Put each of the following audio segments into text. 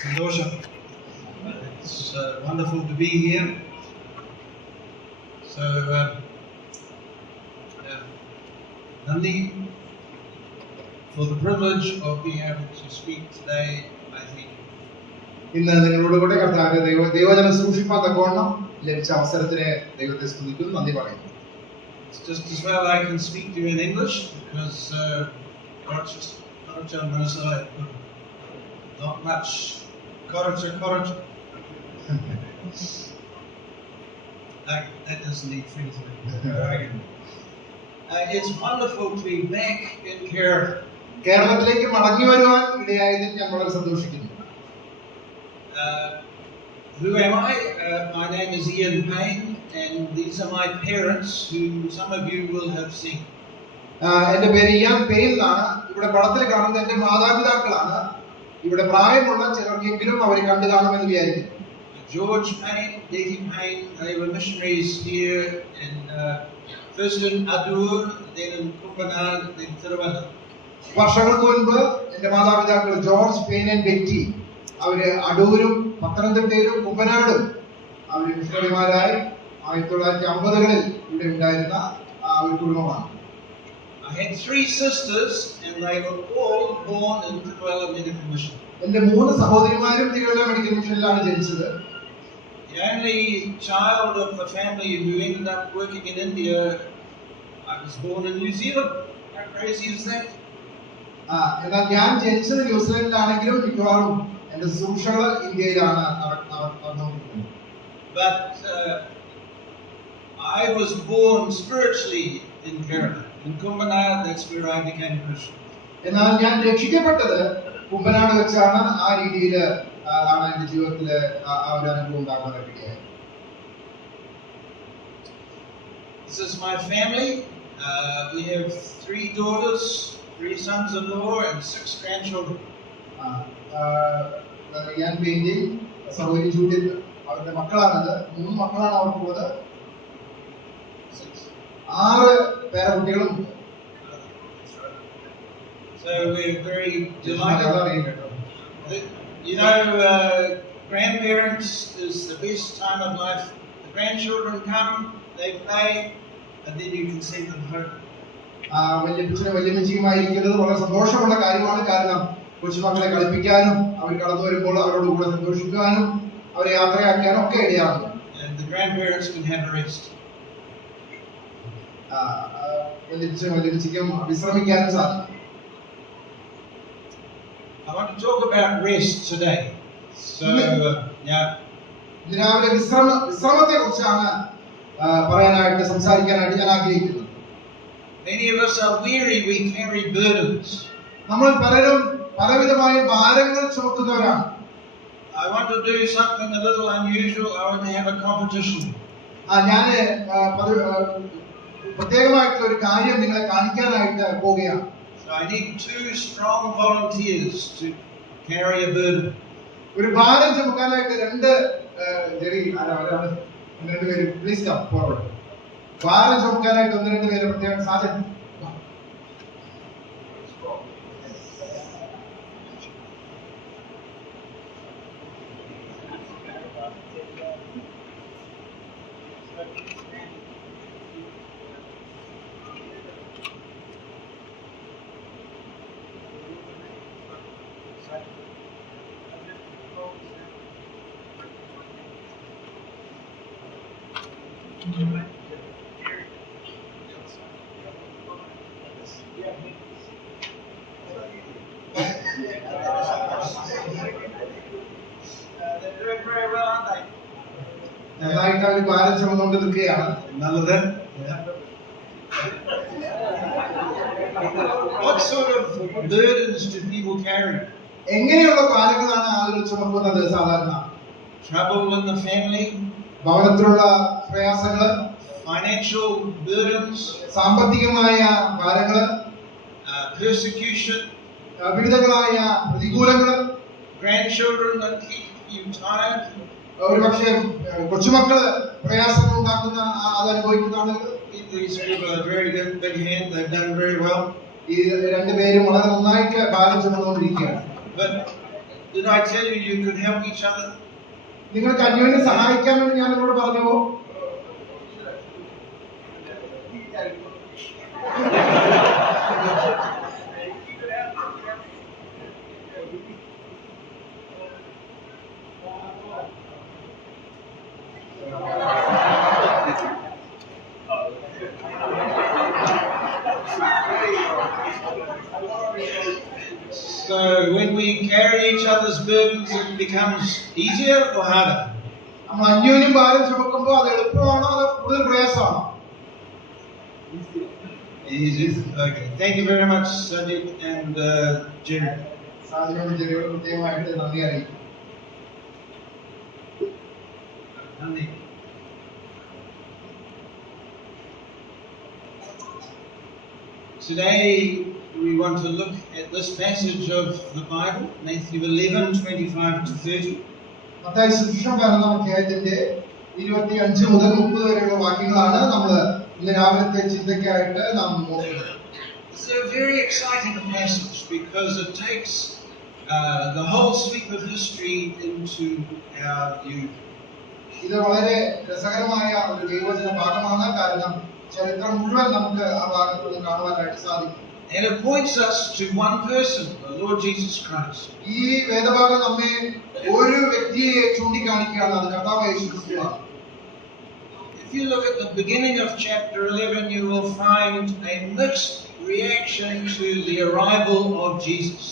Sandosham. It's wonderful to be here. So, Nandi, for the privilege of being able to speak today, I thank you. ഇന്ന് നിങ്ങളോട് കൂടെ കർത്താവിന്റെ ദൈവവചനം സൂക്ഷിപ്പാൻ തക്കവണ്ണം ലഭിച്ച അവസരത്തിന് ദൈവത്തെ സ്തുതിക്കുന്നു, നന്ദി പറയുന്നു. It's just as well I can speak to you in English because not much Karacha. That doesn't need filtering. It's wonderful to be back in Kerala. കേരളത്തിലേക്ക് മടങ്ങി വരുവാൻ ഇടയായതിൽ ഞാൻ വളരെ സന്തോഷിക്കുന്നു. Who am I? My name is Ian Payne, and these are my parents, who some of you will have seen. എന്റെ പേര് Ian pain എന്നാണ്. ഇവിടെ പടത്തിൽ കാണുന്ന എന്റെ മാതാപിതാക്കളാണ്. ഇവിടെ പ്രായമുള്ള ചിലർക്കെങ്കിലും അവരെ കണ്ടു കാണുമെന്ന് വിചാരിക്കുന്നു. George Payne, Deti Payne, they were missionaries here in first in Adur, then in Kumbanad, then Tiruvalla. വർഷങ്ങൾക്ക് മുൻപ് എന്റെ മാതാപിതാക്കൾ ജോർജ് പെയിൻ ആൻഡ് ബെറ്റി അവര് അടൂരും പത്തനംതിട്ടയിലും കുമ്പനാടും അവര് മിഷണറിമാരായി 1950-കളിൽ ഇവിടെ ഉണ്ടായിരുന്ന ഒരു കുടുംബമാണ്. I had 3 sisters and they were all born in Tiruvalla Medical Mission. എന്റെ 3 സഹോദരിമാരും തിരുവല്ല മെഡിക്കൽ മിഷനിലാണ് ജനിച്ചത്. The only child of the family who ended up working in India, I was born in New Zealand. How crazy is that? എന്നാൽ ഞാൻ ജനിച്ചത് ന്യൂസിലൻഡിലാണെങ്കിലും മിക്കവാറും എന്റെ ശുശ്രൂഷകൾ ഇന്ത്യയിലാണ് നടന്നുകൊണ്ടിരിക്കുന്നത്. But I was born spiritually in Kerala. In Kumbanad, that's where I became a Christian. എന്നാൽ ഞാൻ രക്ഷിക്കപ്പെട്ടത് കുമ്പനാട് വെച്ചാണ്. ആ രീതിയിൽ ആണ് എന്റെ ജീവിതത്തില് ആ ഒരു അനുഭവം ഉണ്ടാകാൻ ഇടയായത്. This is my family. We have 3 daughters, 3 sons-in-law, and 6 grandchildren. ഞാൻ പെയിന്റിങ് സഹോദരി ജൂഡിത്ത് അവരുടെ മക്കളാണത്. 3 മക്കളാണ് അവർക്കുള്ളത്. 6 പേരക്കുട്ടികളും. So we're very delighted. You know, grandparents is the best time of life. The grandchildren come, they play, and then you can send them home. വല്യപ്പച്ചനും വല്യമ്മച്ചിയുമായിരിക്കുന്നത് വളരെ സന്തോഷമുള്ള കാര്യമാണ്. കാരണം കൊച്ചുമക്കളെ കളിപ്പിക്കാനും അവർ കടന്നു വരുമ്പോൾ അവരോട് കൂടെ സന്തോഷിക്കാനും അവരെ യാത്രയാക്കാനും ഒക്കെ ഇടയാകുന്നു. And the grandparents can have a rest. വല്യപ്പച്ചനും വല്യമ്മച്ചിക്കും വിശ്രമിക്കാനും സാധിക്കും. I want to talk about rest today. So, രാവിലെ വിശ്രമത്തെ കുറിച്ചാണ് പറയാനായിട്ട് സംസാരിക്കാനായിട്ട് ഞാൻ ആഗ്രഹിക്കുന്നത്. Many of us are weary, we carry burdens. നമ്മൾ പലരും പലവിധമായ ഭാരങ്ങൾ ചുമക്കുന്നവരാണ്. I want to do something a little unusual. I want to have a competition. ഞാൻ പ്രത്യേകമായിട്ടുള്ള ഒരു കാര്യം നിങ്ങളെ കാണിക്കാനായിട്ട് പോവുകയാണ്. So I need 2 strong volunteers to carry a burden. ഒരു ഭാരം ചുമക്കാനായിട്ട് 2 പേര് പ്ലീസ് കം ഫോർവേഡ്. ഭാരം ചുമക്കാനായിട്ട് 1-2 പേര് പ്രത്യേകം സാധ്യത. നന്നായിട്ട് അവർ ഭാരം ചുമന്നുകൊണ്ട് നിൽക്കുകയാണ്. നല്ലത്. What sort of burdens do people carry? എങ്ങനെയുള്ള ഭാരങ്ങളാണ് ആളുകൾ ചുമക്കുന്നത് സാധാരണ? Trouble in the family, ഭവനത്തിലുള്ള പ്രയാസങ്ങൾ, financial burdens, സാമ്പത്തികമായ ഭാരങ്ങൾ, persecution, വിവിധങ്ങളായ പ്രതികൂലങ്ങൾ, grandchildren that keep you tired. ഒരുപക്ഷെ കൊച്ചുമക്കള് പ്രയാസങ്ങൾ ഉണ്ടാക്കുന്ന അത് അനുഭവിക്കുന്ന ആളുകൾ. These people are very good, big hand. They've done very well. ഈ 2 പേരും വളരെ നന്നായിട്ട് ഭാരം ചുമന്നുകൊണ്ടിരിക്കുകയാണ്. But Did I tell you you could help each other? നിങ്ങൾക്ക് അന്യോന്യം സഹായിക്കാൻ വേണ്ടി ഞാൻ നിങ്ങളോട് പറഞ്ഞുവോ? So when we carry each other's burdens, it becomes easier or harder? നമ്മൾ അന്യോന്യം ഭാരം ചുമക്കുമ്പോൾ അത് എളുപ്പമാണോ അതോ കൂടുതൽ പ്രയാസമാണോ? Easy. Okay. Thank you very much, Sajid and Jerry. സാധനയോട് ചെറിയോട് പ്രത്യേകമായിട്ട് നന്ദി അറിയിക്കും. Nandi. Today we want to look at this passage of the Bible, Matthew 11:25-30. Mathai സുവിശേഷം 11-ാം അധ്യായത്തിന്റെ 25 മുതൽ 30 വരെയുള്ള വാക്യങ്ങളാണ് നമ്മൾ ഇന്ന് രാവിലത്തെ ചിന്തയ്ക്കായിട്ട് നാം നോക്കുന്നത്. It's a very exciting passage because it takes the whole sweep of history into our view. ഇത് വളരെ രസകരമായ ഒരു ദൈവവചന ഭാഗമാണ്. കാരണം ചരിത്രം മുഴുവൻ നമുക്ക് ആ ഭാഗത്ത് നിന്ന് കാണുവാനായിട്ട് സാധിക്കും. And it points us to one person, the Lord Jesus Christ. ഈ വേദഭാഗം നമ്മെ ഒരു വ്യക്തിയെ ചൂണ്ടിക്കാണിക്കുകയാണ്, അത് കർത്താവായ യേശു ക്രിസ്തുവാണ്. If you look at the beginning of chapter 11, you will find a mixed reaction to the arrival of Jesus.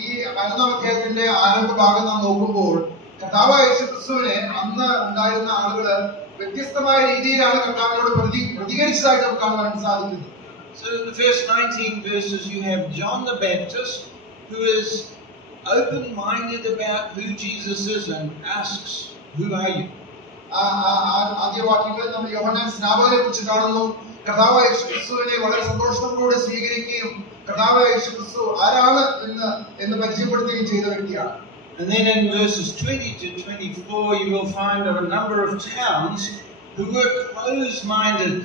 ഈ 11-ാം അധ്യായത്തിന്റെ ആരംഭ ഭാഗം നാം നോക്കുമ്പോൾ കർത്താവായ യേശു ക്രിസ്തുവിനെ അന്ന് ഉണ്ടായിരുന്ന ആളുകൾ വ്യത്യസ്തമായ രീതിയിലാണ് കർത്താവിനോട് പ്രതികരിച്ചതായിട്ട് നമുക്ക് കാണാൻ സാധിക്കുന്നത്. So in the first 19 verses you have John the Baptist, who is open-minded about who Jesus is and asks, "Who are you?" ആദ്യ വാക്യങ്ങളിൽ നമ്മൾ യോഹന്നാൻ സ്നാപകനെ കുറിച്ച് കാണുന്നു. കർത്താവായ യേശു ക്രിസ്തുവിനെ വളരെ സന്തോഷത്തോടെ സ്വീകരിക്കുകയും കർത്താവായ യേശു ക്രിസ്തു ആരാണ് എന്ന് പരിചയപ്പെടുത്തുകയും ചെയ്ത വ്യക്തിയാണ്. And then in verses 20-24 you will find a number of towns who were closed-minded.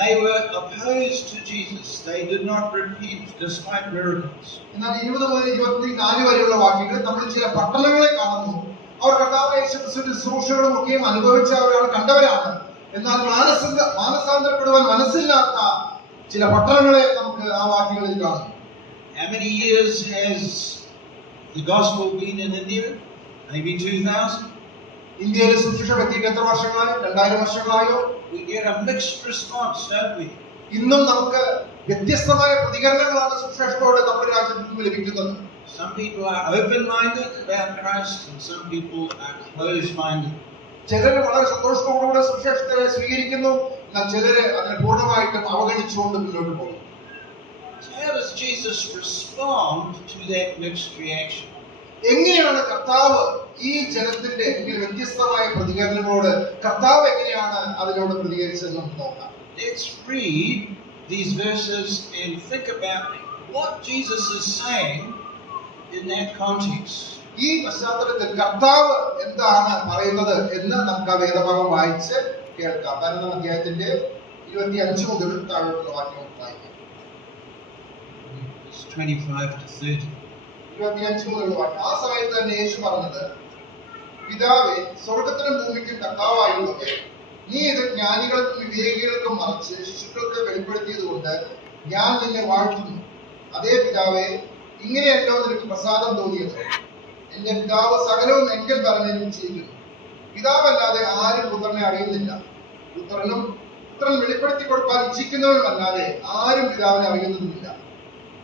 They were opposed to Jesus. They did not repent despite miracles. എന്നാൽ 20 മുതൽ 24 വരെയുള്ള വാക്യങ്ങളിൽ നമ്മൾ ചില പട്ടണങ്ങളെ കാണുന്നു. അവർ കർത്താവായ യേശു ക്രിസ്തുവിന്റെ ശുശ്രൂഷകളും ഒക്കെയും അനുഭവിച്ചവരാണ്, കണ്ടവരാണ്. എന്നാൽ മാനസാന്തരപ്പെടുവാൻ മനസ്സില്ലാത്ത ചില പട്ടണങ്ങളെ നമുക്ക് ആ വാക്യങ്ങളിൽ കാണാം. How many years has the gospel been in India? Maybe 2000. ഇന്ത്യയിലെ ശുശ്രൂഷ എത്തിയിട്ട് എത്ര വർഷങ്ങളായി? 2000 വർഷങ്ങളായോ? We get a mixed response, don't we? ഇന്നും നമുക്ക് വ്യത്യസ്തമായ പ്രതികരണങ്ങളാണ് സുവിശേഷത്തോട് നമ്മുടെ രാജ്യത്ത് നിന്ന് ലഭിക്കുന്നത്. Some people are open-minded about Christ and some people are closed-minded. ചിലർ വളരെ സന്തോഷത്തോടുകൂടെ സുവിശേഷത്തെ സ്വീകരിക്കുന്നു, എന്നാൽ ചിലര് അതിനെ പൂർണ്ണമായിട്ടും അവഗണിച്ചുകൊണ്ട് മുന്നോട്ട് പോകുന്നു. So how does Jesus respond to that mixed reaction? എങ്ങനെയാണ് കർത്താവ് ഈ ജനത്തിന്റെ വ്യത്യസ്തമായ പ്രതികരണങ്ങളോട് കർത്താവ് എങ്ങനെയാണ് അതിനോട് പ്രതികരിച്ചതെന്ന് നമുക്ക് നോക്കാം. Let's read these verses and think about what Jesus is saying in that context. ഈ പശ്ചാത്തലത്തിൽ കർത്താവ് എന്താണ് പറയുന്നത് എന്ന് നമുക്ക് ആ വേദഭാഗം വായിച്ച് കേൾക്കാം. 11-ാം അധ്യായത്തിന്റെ 25 മുതൽ താഴോട്ടുള്ള വാക്യം വായിക്കാം. 25-30. 25 മുതലുള്ള വാക്യം. ആ സമയത്ത് തന്നെ യേശു പറഞ്ഞത്, പിതാവേ, സ്വർഗ്ഗത്തിനും ഭൂമിക്കും കർത്താവായുള്ളവേ, നീ ഇത് ജ്ഞാനികൾക്കും വിവേകികൾക്കും മറച്ച് ശിശുക്കൾക്ക് വെളിപ്പെടുത്തിയത് കൊണ്ട് ഞാൻ നിന്നെ വാഴ്ത്തുന്നു. അതേ പിതാവേ, ഇങ്ങനെയല്ലോ നിനക്ക് പ്രസാദം തോന്നിയത്. എന്റെ പിതാവ് സകലവും എങ്കിൽ പറഞ്ഞും ചെയ്യുന്നു. പിതാവല്ലാതെ ആരും പുത്രനെ അറിയുന്നില്ല. പുത്രൻ വെളിപ്പെടുത്തി കൊടുക്കാൻ ഇച്ഛിക്കുന്നവരുമല്ലാതെ ആരും പിതാവിനെ അറിയുന്നതുമില്ല.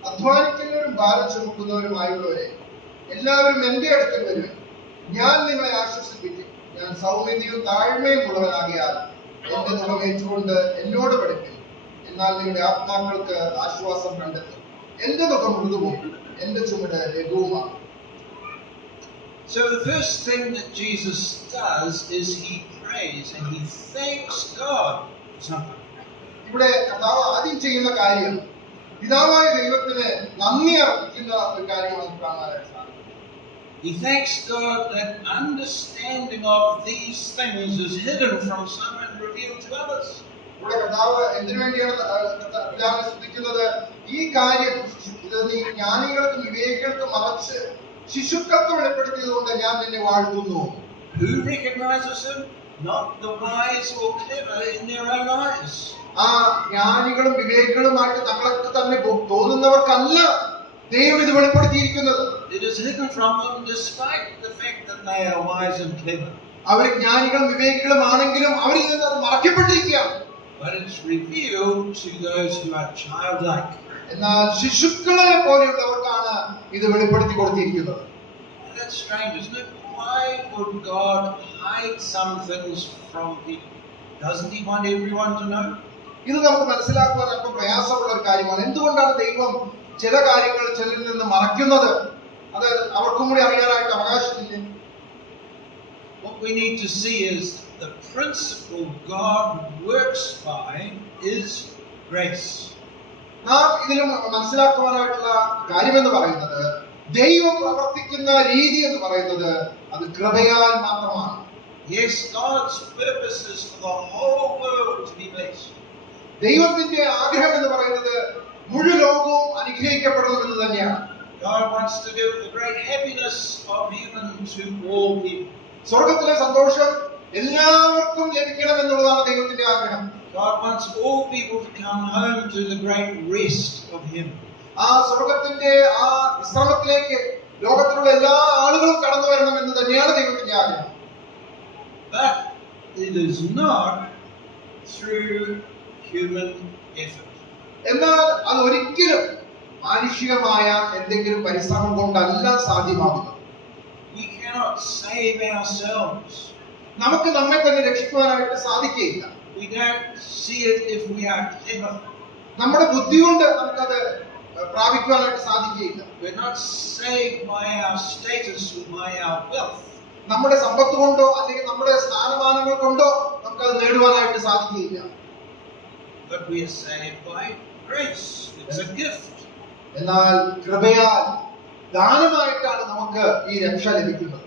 അധ്വാനിക്കുന്നവരും ഭാരം ചുമക്കുന്നവരുമായുള്ളവരെ, എല്ലാവരും എന്റെ അടുക്കൽ വരുവൻ, ഞാൻ നിങ്ങളെ ആശ്വസിപ്പിക്കും. ഞാൻ സൗമ്യതയും താഴ്മയും ഉള്ളവനാകിയാൽ എന്റെ നുകം ഏറ്റുകൊണ്ട് എന്നോട് പഠിക്കും. എന്നാൽ നിങ്ങളുടെ ആത്മാക്കൾക്ക് ആശ്വാസം കണ്ടെത്തും. എന്റെ നുകം മൃദുവും എന്റെ ചുമട് ലഘുവുമാണ്. So the first thing that Jesus does is he prays and he thanks God for something. ഇവിടെ കർത്താവ് ആദ്യം ചെയ്യുന്ന കാര്യം പിതാവായ ദൈവത്തിന് നന്ദി അർപ്പിക്കുന്ന ഒരു കാര്യമാണ് കാണാനായിട്ട് സാധിക്കുന്നത്. He thanks God that understanding of these things is hidden from some and revealed to others. ഇവിടെ കർത്താവ് എന്തിനു വേണ്ടിയാണ് പിതാവിനെ സ്തുതിക്കുന്നത്? ഈ കാര്യം ജ്ഞാനികൾക്കും വിവേകികൾക്കും മറച്ച് ശിശുക്കൾക്ക് വെളിപ്പെടുത്തിയത് കൊണ്ട് ഞാൻ നിന്നെ വാഴ്ത്തുന്നു. Who recognizes him? Not the wise or clever in their own eyes. ആ ജ്ഞാനികളും വിവേകികളുമായിട്ട് തങ്ങൾക്ക് തന്നെ തോന്നുന്നവർക്കല്ല ദൈവം ഇത് വെളിപ്പെടുത്തിയിരിക്കുന്നത്. It is hidden from them despite the fact that they are wise and clever. അവർ ജ്ഞാനികളും വിവേകികളുമാണെങ്കിലും അവരിൽ നിന്ന് അത് മറയ്ക്കപ്പെട്ടിരിക്കുകയാണ്. But it's revealed to those who are childlike. എന്നാൽ ശിശുക്കളെ പോലെയുള്ളവർക്കാണ് ഇത് വെളിപ്പെടുത്തി കൊടുത്തിരിക്കുന്നത്. That's strange, isn't it? Why would God hide some things from people? Doesn't He want everyone to know? ഇത് നമുക്ക് മനസ്സിലാക്കുവാൻ അല്പം പ്രയാസമുള്ള ഒരു കാര്യമാണ്. എന്തുകൊണ്ടാണ് ദൈവം ചില കാര്യങ്ങൾ ചിലരിൽ നിന്ന് മറയ്ക്കുന്നത്? അത് അവർക്കും കൂടി അറിയാനായിട്ട് അവകാശമില്ല. What we need to see is the principle God works by is grace. നാം ഇതിലും മനസ്സിലാക്കുവാനായിട്ടുള്ള കാര്യമെന്ന് പറയുന്നത് ദൈവം പ്രവർത്തിക്കുന്ന രീതി എന്ന് പറയുന്നത് അത് കൃപയാൽ മാത്രമാണ്. Yes, God's purpose is for the whole world to be blessed. ദൈവത്തിന്റെ ആഗ്രഹം എന്ന് പറയുന്നത് മുഴു ലോകവും അനുഗ്രഹിക്കപ്പെടണമെന്ന് തന്നെയാണ്. God wants to give the great happiness of heaven to all people. സ്വർഗ്ഗത്തിലെ സന്തോഷം എല്ലാവർക്കും ലഭിക്കണം എന്നുള്ളതാണ് ദൈവത്തിന്റെ ആഗ്രഹം. God wants all people to come home to the great rest of Him. ആ സ്വർഗ്ഗത്തിന്റെ ആ വിശ്രമത്തിലേക്ക് ലോകത്തിലുള്ള എല്ലാ ആളുകളും കടന്നു വരണം എന്ന് തന്നെയാണ് ദൈവത്തിന്റെ ആഗ്രഹം. But it is not through human effort. എന്നാൽ അത് ഒരിക്കലും മാനുഷികമായ എന്തെങ്കിലും പരിശ്രമം കൊണ്ടല്ല സാധ്യമാകുന്നത്. We cannot save ourselves. നമുക്ക് നമ്മെ തന്നെ രക്ഷിക്കുവാനായിട്ട് സാധിക്കുകയില്ല. We don't see it if we are clever. നമ്മുടെ ബുദ്ധി കൊണ്ട് നമുക്കത് പ്രാപിക്കുവാനായിട്ട് സാധിക്കുകയില്ല. We're not saved by our status or by our wealth. നമ്മുടെ സമ്പത്ത് കൊണ്ടോ അല്ലെങ്കിൽ നമ്മുടെ സ്ഥാനമാനങ്ങൾ കൊണ്ടോ നമുക്കത് നേടുവാനായിട്ട് സാധിക്കുകയില്ല. But we are saved by grace. It's a gift. എന്നാൽ കൃപയാൽ ദാനമായിട്ടാണ് നമുക്ക് ഈ രക്ഷ ലഭിക്കുന്നത്.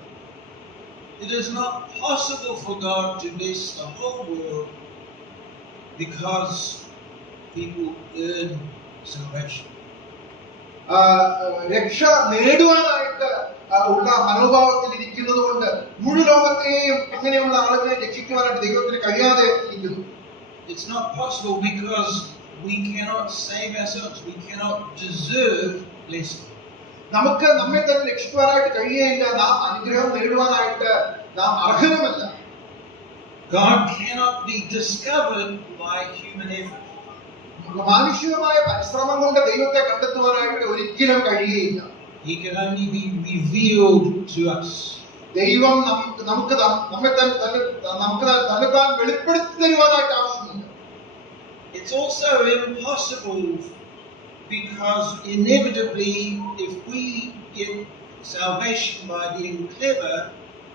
It is not possible for God to bless the whole world because people earn salvation. രക്ഷ നേടുവാനായിട്ട് ഉള്ള മനോഭാവത്തിൽ ഇരിക്കുന്നത് കൊണ്ട് മുഴു ലോകത്തെയും അങ്ങനെയുള്ള ആളുകളെ രക്ഷിക്കുവാനായിട്ട് ദൈവത്തിന് കഴിയാതെ ഇരിക്കുന്നു. It's not possible because we cannot save ourselves. We cannot deserve blessing. നമുക്ക് നമ്മെ തന്നെ രക്ഷിക്കുവാനായിട്ട് കഴിയുകയില്ല. നാം അനുഗ്രഹം നേടുവാനായിട്ട് നാം അർഹരുമല്ല. God cannot be discovered by human effort. മാനുഷികമായ പരിശ്രമം കൊണ്ട് ദൈവത്തെ കണ്ടെത്തുവാനായിട്ട് ഒരിക്കലും കഴിയുകയില്ല. He can only be revealed to us. ദൈവം നമുക്ക് നമ്മെ തന്നെ വെളിപ്പെടുത്തി തരുവാനായിട്ട് ആവശ്യമുണ്ട്. It's also impossible because inevitably if we get salvation by being clever,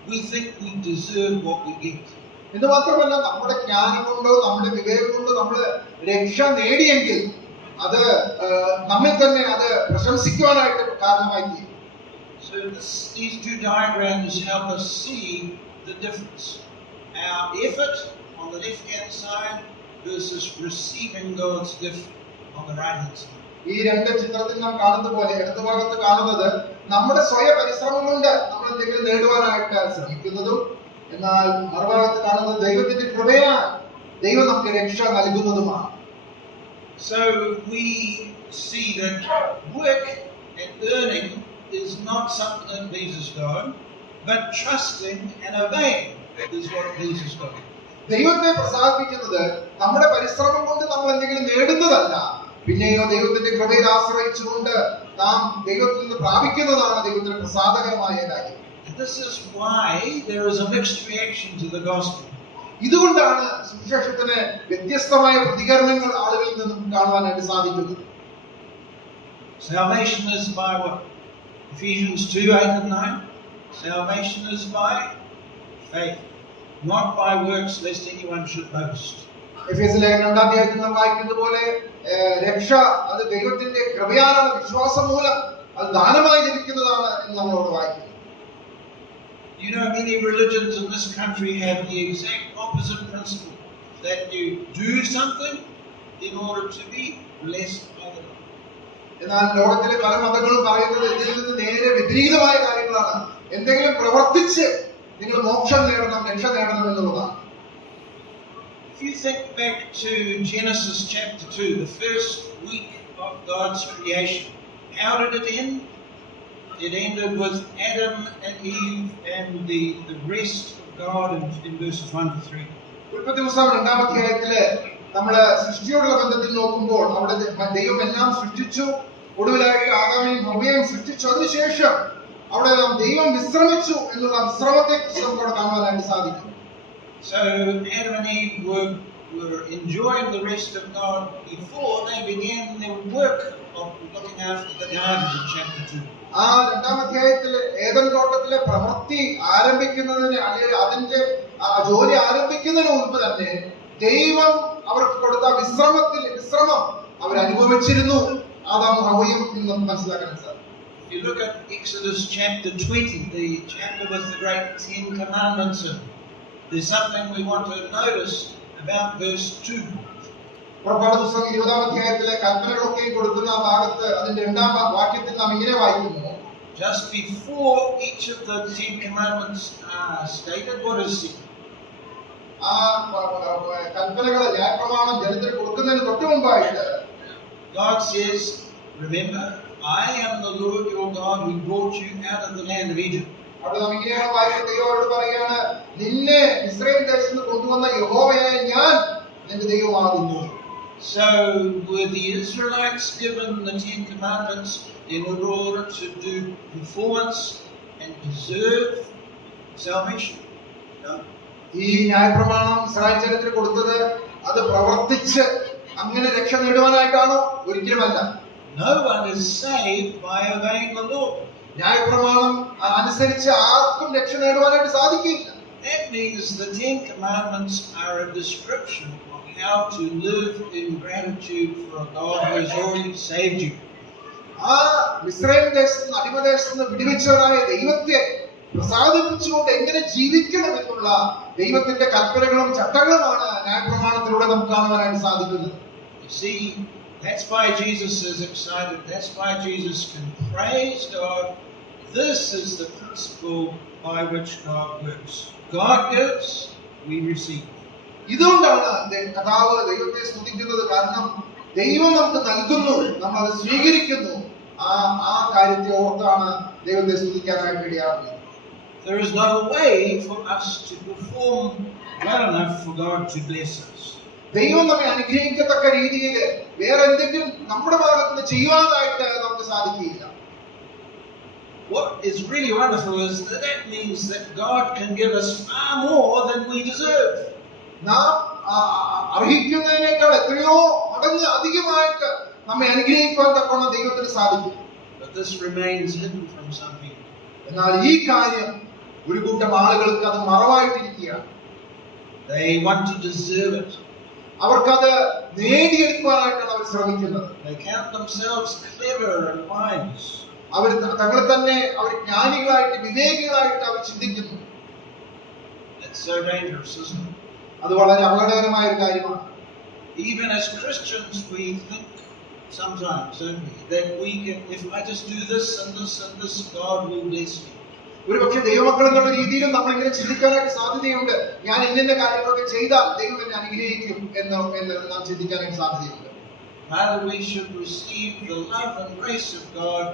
we think we deserve what we get. ഇത് മാത്രമല്ല, നമ്മുടെ ജ്ഞാനം കൊണ്ടോ നമ്മുടെ വിവേകം കൊണ്ടോ നമ്മൾ രക്ഷ നേടിയെങ്കിൽ അത് നമ്മെ തന്നെ അത് പ്രശംസിക്കുവാനായിട്ട് കാരണമായി തീരും. So these two diagrams help us see the difference. Our effort on the left-hand side versus receiving God's gift on the right-hand side. ഈ രണ്ട് ചിത്രത്തിൽ നാം കാണുന്ന പോലെ ഇടതു ഭാഗത്ത് കാണുന്നത് നമ്മുടെ സ്വയ പരിശ്രമം കൊണ്ട് നമ്മൾ എന്തെങ്കിലും നേടുവാനായിട്ട് ശ്രമിക്കുന്നതും, എന്നാൽ മറുഭാഗത്ത് കാണുന്നത് ദൈവത്തിന്റെ കൃപയാണ്, ദൈവം നമുക്ക് രക്ഷ നൽകുന്നതുമാണ്. So we see that work and earning is not something that pleases God, but trusting and obeying is what pleases God. ദൈവത്തെ പ്രസാദിപ്പിക്കുന്നത് നമ്മുടെ പരിശ്രമം കൊണ്ട് നമ്മൾ എന്തെങ്കിലും നേടുന്നതല്ല, പിന്നെയോ ദൈവത്തിന്റെ കൃപയിൽ ആശ്രയിച്ചുകൊണ്ട് നാം ദൈവത്തിൽ നിന്ന് പ്രാപിക്കുന്നതാണ് ദൈവത്തിന് പ്രസാദകരമായ കാര്യം. This is why there is a mixed reaction to the gospel. ഇതുകൊണ്ടാണ് സുവിശേഷത്തിന് വ്യത്യസ്തമായ പ്രതികരണങ്ങൾ ആളുകളിൽ നിന്നും കാണുവാനായിട്ട് സാധിക്കുന്നത്. Salvation is by what? Ephesians 2:8-9. Salvation is by faith, not by works, lest anyone should boast. എഫേസ്യ ലേഖനം 2 അധ്യായത്തിൽ നാം വായിക്കുന്നത് പോലെ രക്ഷ അത് ദൈവത്തിന്റെ കൃപയാലാണ്, വിശ്വാസം മൂലം അത് ദാനമായി ലഭിക്കുന്നതാണ് എന്ന് നമ്മളോട് വായിക്കുന്നു. You know, many religions in this country have the exact opposite principle, that you do something in order to be blessed by the Lord. എന്നാൽ ലോകത്തിലെ പല മതങ്ങളും പറയുന്നത് ഇതിൽ നിന്ന് നേരെ വിപരീതമായ കാര്യങ്ങൾ കാര്യങ്ങളാണ്. എന്തെങ്കിലും പ്രവർത്തിച്ച് നിങ്ങൾ മോക്ഷം നേടണം, രക്ഷ നേടണം എന്നുള്ളതാണ്. If you think back to Genesis chapter 2, the first week of God's creation, how did it end? It ended with Adam and Eve and the rest of God in verses 1 to 3. ഉൽപ്പത്തി പുസ്തകം 2-ാം അധ്യായത്തില് നമ്മള് സൃഷ്ടിയോടുള്ള ബന്ധത്തിൽ നോക്കുമ്പോൾ അവിടെ ദൈവം എല്ലാം സൃഷ്ടിച്ചു, ഒടുവിലായിട്ട് ആദാമിനെയും ഹവ്വയെയും സൃഷ്ടിച്ചു. അതിനുശേഷം അവിടെ നാം ദൈവം വിശ്രമിച്ചു എന്നുള്ള വിശ്രമത്തെ കുറിച്ച് നമുക്ക് അവിടെ കാണുവാനായിട്ട് സാധിക്കും. So Adam and Eve were enjoying the rest of God before they began their work of looking after the garden in chapter 2. ആ 2-ാം അധ്യായത്തില് ഏദൻ തോട്ടത്തിലെ പ്രവൃത്തി ആരംഭിക്കുന്നതിന്, അല്ലെങ്കിൽ അതിന്റെ ജോലി ആരംഭിക്കുന്നതിന് മുൻപ് തന്നെ ദൈവം അവർക്ക് കൊടുത്ത വിശ്രമം അവർ അനുഭവിച്ചിരുന്നു. ആദാമും ഹവ്വയും എന്ന് മനസ്സിലാക്കാൻ സാധിക്കും. If you look at Exodus chapter 20, the chapter with the great 10 commandments, there's something we want to notice about verse 2. പുറപ്പാട് പുസ്തകം 20-ാം അധ്യായത്തിലെ കൽപ്പനകളൊക്കെ കൊടുക്കുന്ന ആ ഭാഗത്ത് അതിന്റെ 2-ാം വാക്യത്തിൽ നാം ഇങ്ങനെ വായിക്കുന്നു. Just before each of the 10 commandments are stated, what is it? ആ കൽപ്പനകളെ ന്യായപ്രമാണം ജനത്തിന് കൊടുക്കുന്നതിന് തൊട്ട് മുമ്പായിട്ട് God says, remember, I am the Lord your God who brought you out of the land of Egypt. അവിടെ നാം ഇങ്ങനെയാണ് വായിക്കുന്നത്. ദൈവത്തോട് പറയുകയാണ്, നിന്നെ ഇസ്രായേൽ ദേശത്ത് നിന്ന് കൊണ്ടുവന്ന യഹോവയായ ഞാൻ നിന്റെ ദൈവമാകുന്നു. So were the Israelites given the 10 commandments in order to do performance and deserve salvation? No. ഈ ന്യായപ്രമാണം ഇസ്രായേൽ ജനത്തിന് കൊടുത്തത് അത് പ്രവർത്തിച്ച് അങ്ങനെ രക്ഷ നേടുവാനായിട്ടാണോ? ഒരിക്കലുമല്ല. No one is saved by obeying the law. ന്യായപ്രമാണം അനുസരിച്ച് ആർക്കും രക്ഷ നേടുവാനായിട്ട് സാധിക്കില്ല. That means the 10 commandments are a description of how to live in gratitude for a God who has already saved you. ആ ഇസ്രായേൽ ദേശത്ത് അടിമദേശത്ത് നിന്ന് വിടുവിച്ചവരായ ദൈവത്തെ പ്രസാദിപ്പിച്ചുകൊണ്ട് എങ്ങനെ ജീവിക്കണം എന്നുള്ള ദൈവത്തിന്റെ കൽപ്പനകളും ചട്ടങ്ങളുമാണ് ന്യായപ്രമാണത്തിലൂടെ നമുക്ക് കാണുവാനായിട്ട് സാധിക്കുന്നത്. See, that's why Jesus is excited. That's why Jesus can praise God. This is the principle by which God works. God gives, we receive. ഇതുകൊണ്ടാണ് കർത്താവ് ദൈവത്തെ സ്തുതിക്കുന്നത്. കാരണം ദൈവം നമുക്ക് നൽകുന്നു, നമ്മൾ അത് സ്വീകരിക്കുന്നു. ആ കാര്യത്തെ ഓർത്താണ് ദൈവത്തെ സ്തുതിക്കാനായിട്ട് ഇടയാകുന്നത്. There is no way for us to perform well enough for God to bless us. ദൈവം നമ്മെ അനുഗ്രഹിക്കത്തക്ക രീതിയിൽ വേറെ എന്തെങ്കിലും നമ്മുടെ ഭാഗത്ത് നിന്ന് ചെയ്യുവാനായിട്ട് നമുക്ക് സാധിക്കില്ല. What is really wonderful is that means that God can give us far more than we deserve. നാം അർഹിക്കുന്നതിനേക്കാൾ എത്രയോ മടങ്ങ് അധികമായിട്ട് നമ്മെ അനുഗ്രഹിക്കുവാൻ തക്കവണ്ണം ദൈവത്തിന് സാധിക്കും. But this remains hidden from some people. എന്നാൽ ഈ കാര്യം ഒരു കൂട്ടം ആളുകൾക്ക് അത് മറവായിട്ടിരിക്കുകയാണ്. They want to deserve it. അവർക്കത് നേടിയെടുക്കുവാനായിട്ടാണ് അവർ ശ്രമിക്കുന്നത്. They count themselves clever and wise. അവർ തങ്ങളെ തന്നെ അവർ ജ്ഞാനികളായിട്ട് വിവേകികളായിട്ട് അവർ ചിന്തിക്കുന്നു. It's so dangerous, isn't it? അത് വളരെ അപകടകരമായ ഒരു കാര്യമാണ്. Even as Christians, we think sometimes, don't we, that we can, if I just do this and this and this, God will bless me. ഒരു പക്ഷേ ദൈവമക്കൾ എന്നുള്ള രീതിയിലും നമ്മൾ ഇങ്ങനെ ചിന്തിക്കാനായിട്ട് സാധ്യതയുണ്ട്. ഞാൻ ഇന്ന കാര്യങ്ങളൊക്കെ ചെയ്താൽ ദൈവം എന്നെ അനുഗ്രഹിക്കും എന്ന് നാം ചിന്തിക്കാനായിട്ട് സാധ്യതയുണ്ട്. Rather, we should receive the love and grace of God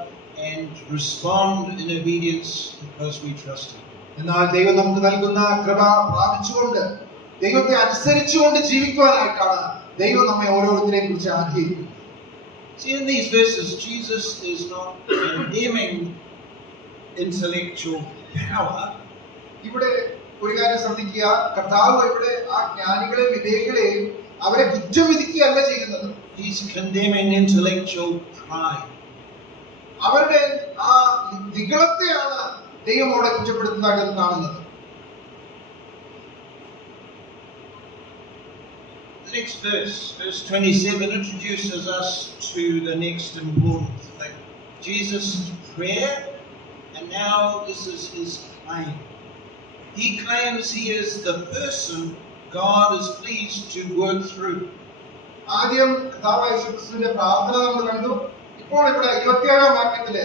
and respond in obedience because we trust Him. എന്നാൽ ദൈവം നമുക്ക് നൽകുന്ന കൃപ പ്രാപിച്ചുകൊണ്ട് ദൈവത്തെ അനുസരിച്ചുകൊണ്ട് ജീവിക്കുവാനായിട്ടാണ് ദൈവം നമ്മെ ഓരോരുത്തരെയും കുറിച്ച് ആഗ്രഹിക്കുന്നത്. See, in these verses, Jesus is not condemning intellectual power. ഇവിടെ ഒരു കാര്യം ശ്രദ്ധിക്കുക, കർത്താവ് ഇവിടെ ആ ജ്ഞാനികളെയും വിവേകികളെയും അവരെ കുറ്റം വിധിക്കുകയല്ല ചെയ്യുന്നത്. He's condemning intellectual pride. അവരുടെ ആ നിഗളത്തെയാണ് ദൈവം അവിടെ കുറ്റപ്പെടുത്തുന്നതായിട്ട് കാണുന്നത്. The next verse, verse 27, introduces us to the next important thing. Jesus' prayer, and now this is his claim. He claims he is the person God is pleased to work through. ആദ്യം കർത്താവായ യേശുക്രിസ്തുവിന്റെ പ്രാർത്ഥന നമ്മൾ കണ്ടു. ഇപ്പോൾ ഇവിടെ 27-ാം വാക്യത്തില്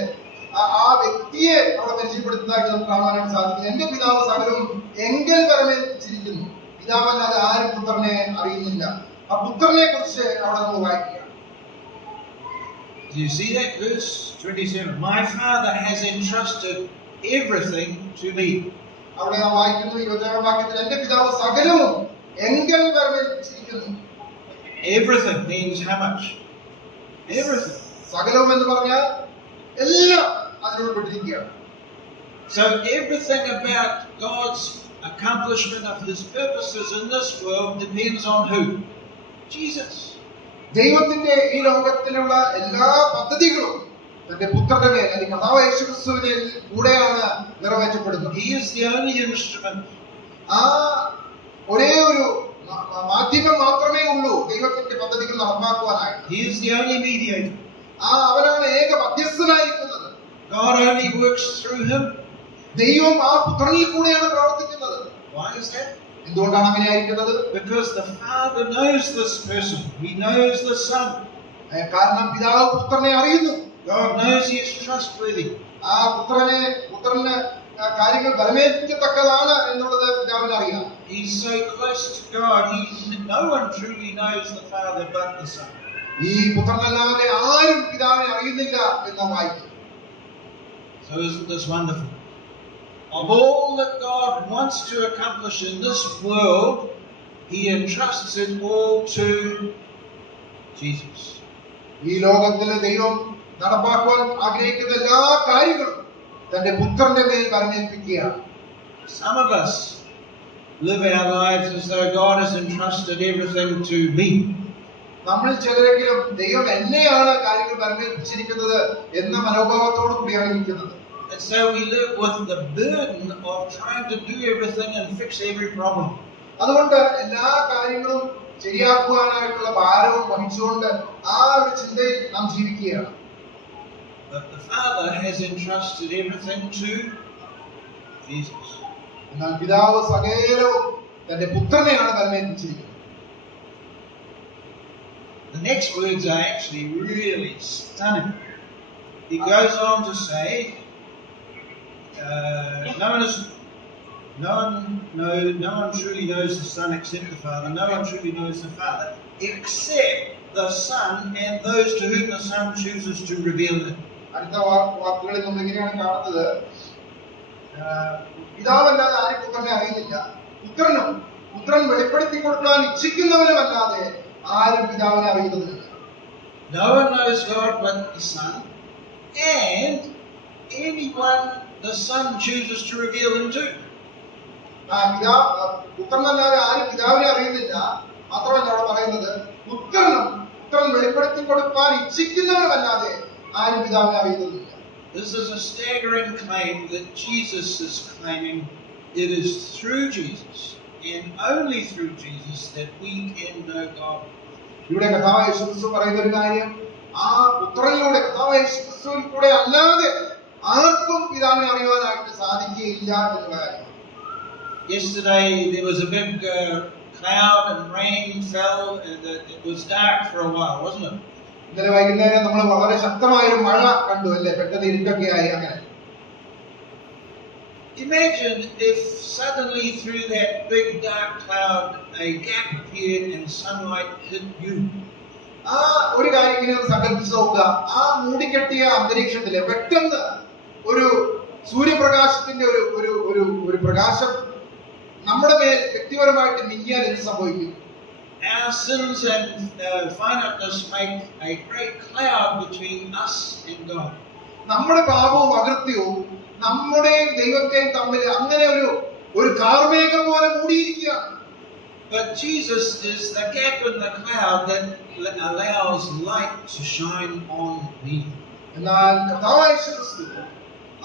ആ വ്യക്തിയെ അവിടെ പരിചയപ്പെടുത്തുന്നതായിട്ട് നമുക്ക് കാണാനായിട്ട് സാധിക്കും. എന്റെ പിതാവ് സകലവും എങ്കിൽ പരമേൽപ്പിച്ചിരിക്കുന്നു, പിതാവല്ലാതെ ആരും പുത്രനെ അറിയുന്നില്ല. ആ പുത്രനെ കുറിച്ച് അവിടെ നമ്മൾ വായിക്കുക. Do you see that verse 27? My Father has entrusted everything to me. അവിടെ നാം വായിക്കുന്നു 27 വാക്യത്തിൽ, എന്റെ പിതാവ് സകലവും എങ്കിൽ പരമേൽപ്പിച്ചിരിക്കുന്നു. Everything means how much? Everything. സകലവും എന്ന് പറഞ്ഞാൽ എല്ലാം അതിനോട് പെട്ടിരിക്കുകയാണ്. So everything about God's accomplishment of His purposes in this world depends on who? Jesus. ദൈവത്തിന്റെ ഈ ലോകത്തിലുള്ള എല്ലാ പദ്ധതികളും തന്റെ പുത്രന്റെ മേൽ, അല്ലെങ്കിൽ കർത്താവ് യേശുക്രിസ്തുവിന്റെ കൂടെയാണ് നിറവേറ്റപ്പെടുന്നത്. He is the only instrument. ആ ഒരേ ഒരു മാധ്യമം മാത്രമേ ഉള്ളൂ ദൈവത്തിന്റെ പദ്ധതികൾ നടപ്പാക്കുവാനായിട്ട്. He is the only mediator. അവനാണ് ഏക മധ്യസ്ഥനായിരിക്കുന്നത്. God only works through him. ദൈവം ആ പുത്രനിൽ കൂടെയാണ് പ്രവർത്തിക്കുന്നത്. Why is that? എന്തുകൊണ്ടാണ് അങ്ങനെ ആയിരിക്കുന്നത്? Because the Father knows this person. He knows the Son. കാരണം പിതാവ് പുത്രനെ അറിയുന്നു. God knows he is trustworthy. ആ പുത്രന് കാര്യങ്ങൾ ബലമേൽപ്പിക്കത്തക്കതാണ് എന്നുള്ളത് പിതാവിന് അറിയാം. He's so close to God. No one truly knows the Father but the Son. ഈ പുത്രനല്ലാതെ ആരും പിതാവിനെ അറിയുന്നില്ല എന്ന് വായിക്കും. So isn't this wonderful? Of all that God wants to accomplish in this world, He entrusts it all to Jesus. ഈ ലോകത്തിലെ ദൈവം നടപ്പാക്കുവാൻ ആഗ്രഹിക്കുന്ന എല്ലാ കാര്യങ്ങളും തന്റെ പുത്രന്റെ മേൽ പരമേൽപ്പിക്കുകയാണ്. Some of us live our lives as though God has entrusted everything to me. നമ്മൾ ചിലരെങ്കിലും ദൈവം എന്നെയാണ് കാര്യങ്ങൾ പരമേൽപ്പിച്ചിരിക്കുന്നത് എന്ന മനോഭാവത്തോടു കൂടിയാണ് ഇരിക്കുന്നത്. And so we live with the burden of trying to do everything and fix every problem. അതുകൊണ്ട് എല്ലാ കാര്യങ്ങളും ശരിയാക്കുവാനായിട്ടുള്ള ഭാരവും വഹിച്ചുകൊണ്ട് ആ ഒരു ചിന്തയിൽ നാം ജീവിക്കുകയാണ്. But the Father has entrusted everything to Jesus. എന്നാൽ പിതാവ് സകലവും തന്റെ പുത്രനെയാണ് പരമേൽപ്പിച്ചിരിക്കുന്നത്. The next words are actually really stunning. He goes on to say, no one truly knows the Son except the Father. No one truly knows the Father except the Son and those to whom the Son chooses to reveal Him. അടുത്ത വാക്കുകളിൽ നമ്മൾ ഇങ്ങനെയാണ് കാണുന്നത്, പിതാവല്ലാതെ ആരും പുത്രനെ അറിയുന്നില്ല, പുത്രൻ വെളിപ്പെടുത്തി കൊടുക്കാൻ ഇച്ഛിക്കുന്നവനുമല്ലാതെ ആരും പിതാവിനെ അറിയുന്നതില്ല. No one knows God but the Son, and anyone the Son chooses to reveal Him to. പുത്രനല്ലാതെ ആരും പിതാവിനെ അറിയുന്നില്ല. മാത്രമല്ല അവിടെ പറയുന്നത്, പുത്രൻ വെളിപ്പെടുത്തി കൊടുക്കാൻ ഇച്ഛിക്കുന്നവനുമല്ലാതെ ആരും പിതാവിനെ അറിയുന്നതില്ല. This is a staggering claim that Jesus is claiming. It is through Jesus and only through Jesus that we can know God. ഇവിടെ കർത്താവായ യേശുക്രിസ്തു പറയുന്ന ഒരു കാര്യം, ആ പുത്രനിലൂടെ കർത്താവായ യേശുക്രിസ്തുവിൽ കൂടെ അല്ലാതെ ആർക്കും പിതാവിനെ അറിയുവാനായിട്ട് സാധിക്കുകയില്ല എന്നുള്ള കാര്യം. Yesterday there was a big cloud and rain fell and it was dark for a while, wasn't it? ഇന്നലെ വൈകുന്നേരം നമ്മൾ വളരെ ശക്തമായൊരു മഴ കണ്ടു, അല്ലേ? പെട്ടെന്ന് ഇരുട്ടൊക്കെ ആയി. അങ്ങനെ imagine if suddenly through that big dark cloud a gap appeared and sunlight hit you. ആ ഒരു കാര്യം ഇങ്ങനെ സങ്കല്പിച്ച് നോക്കുക, ആ മൂടിക്കെട്ടിയ അന്തരീക്ഷത്തില് പെട്ടെന്ന് ഒരു സൂര്യപ്രകാശത്തിന്റെ ഒരു പ്രകാശം നമ്മുടെ മേൽ വ്യക്തിപരമായിട്ട് മിന്നിയാൽ എന്ത് സംഭവിക്കും? Our sins and finiteness make a great cloud between us and God. നമ്മുടെ പാപവും അകൃത്യവും നമ്മുടെയും ദൈവത്തെയും തമ്മിൽ അങ്ങനെ ഒരു കാർമേഘം പോലെ മൂടിയിരിക്കുകയാണ്. But Jesus is the gap in the cloud that allows light to shine on me. എന്നാൽ കർത്താവായ യേശുക്രിസ്തു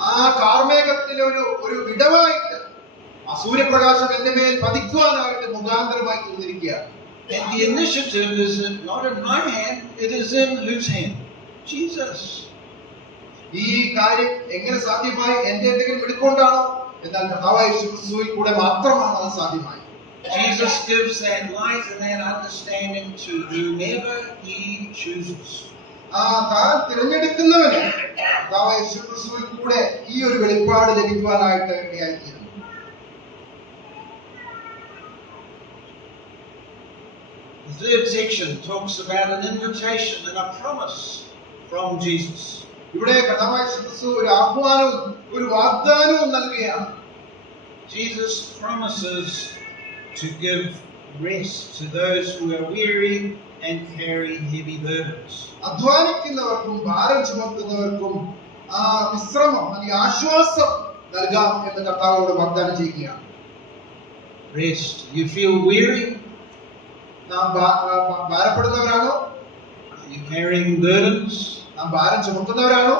ആ കാർമേഘത്തിലെ ഒരു വിടവായിട്ട് ആ സൂര്യപ്രകാശം എന്റെ മേൽ പതിക്കുവാനായിട്ട് മുഖാന്തരമായി തീർന്നിരിക്കുകയാണ്. And the initiative is not in my hand, it is in whose hand? Jesus. ഈ കാര്യം എങ്ങനെ സാധ്യമായി? എന്റെ എന്തെങ്കിലും എടുക്കൊണ്ടാണോ? എന്നാൽ കർത്താവായ യേശുക്രിസ്തുവിൽ കൂടെ മാത്രമാണ് അത് സാധ്യമായി. Jesus gives that light and that understanding to whomever He chooses. താൻ തിരഞ്ഞെടുക്കുന്നവന് കർത്താവായ യേശുക്രിസ്തുവിൽ കൂടെ ഈ ഒരു വെളിപ്പാട് ലഭിക്കുവാനായിട്ട് ഇടയായിത്തീരുന്നു. The third section talks about an invitation and a promise from Jesus. ഇവിടെ കർത്താവായ യേശുക്രിസ്തു ഒരു ആഹ്വാനവും ഒരു വാഗ്ദാനവും നൽകുകയാണ്. Jesus promises to give rest to those who are weary and carry heavy burdens. അധ്വാനിക്കുന്നവർക്കും ഭാരം ചുമക്കുന്നവർക്കും വിശ്രമം അല്ലെങ്കിൽ ആശ്വാസം നൽകാം എന്ന് കർത്താവോട് വാഗ്ദാനം ചെയ്യുകയാണ്. Rest. You feel weary? നാം ഭാരപ്പെടുന്നവരാണോ? Are you carrying burdens? നാം ഭാരം ചുമക്കുന്നവരാണോ?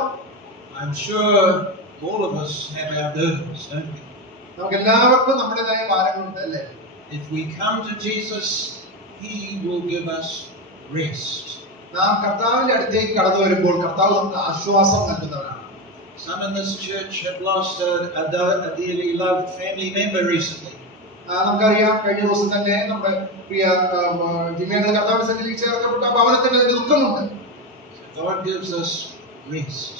I'm sure all of us have our burdens, don't we? നമുക്ക് എല്ലാവർക്കും നമ്മുടേതായ ഭാരങ്ങളുണ്ട് അല്ലേ? If we come to Jesus, He will give us rest. നാം കർത്താവിന്റെ അടുത്തേക്ക് കടന്നു വരുമ്പോൾ കർത്താവ് നമുക്ക് ആശ്വാസം നൽകുന്നവരാണ്. Some in this church have lost a dearly loved family member recently. നമുക്കറിയാം, കഴിഞ്ഞ ദിവസം തന്നെ നമ്മുടെ പ്രിയ ജിമ്മയുടെ കർത്താവിന്റെ സന്നിധിയിൽ ചേർക്കപ്പെട്ട ഭവനത്തിന് ദുഃഖമുണ്ട്. God gives us rest.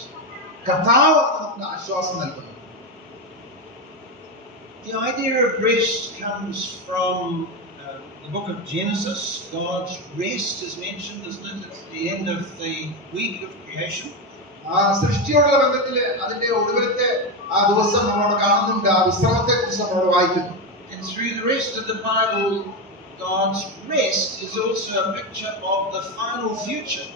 കർത്താവ് നമുക്ക് ആശ്വാസം നൽകുന്നു. The idea of rest comes from the book of Genesis. God's rest is mentioned, isn't it, at the end of the week of creation. സൃഷ്ടിയോടുള്ള ബന്ധത്തിൽ അതിന്റെ ഒടുവിലത്തെ ആ ദിവസം നമ്മളോട് കാണുന്നുണ്ട്. ആ വിശ്രമത്തെ കുറിച്ച് നമ്മളോട് വായിക്കുന്നു. And through the rest of the Bible, God's rest is also a picture of the final future.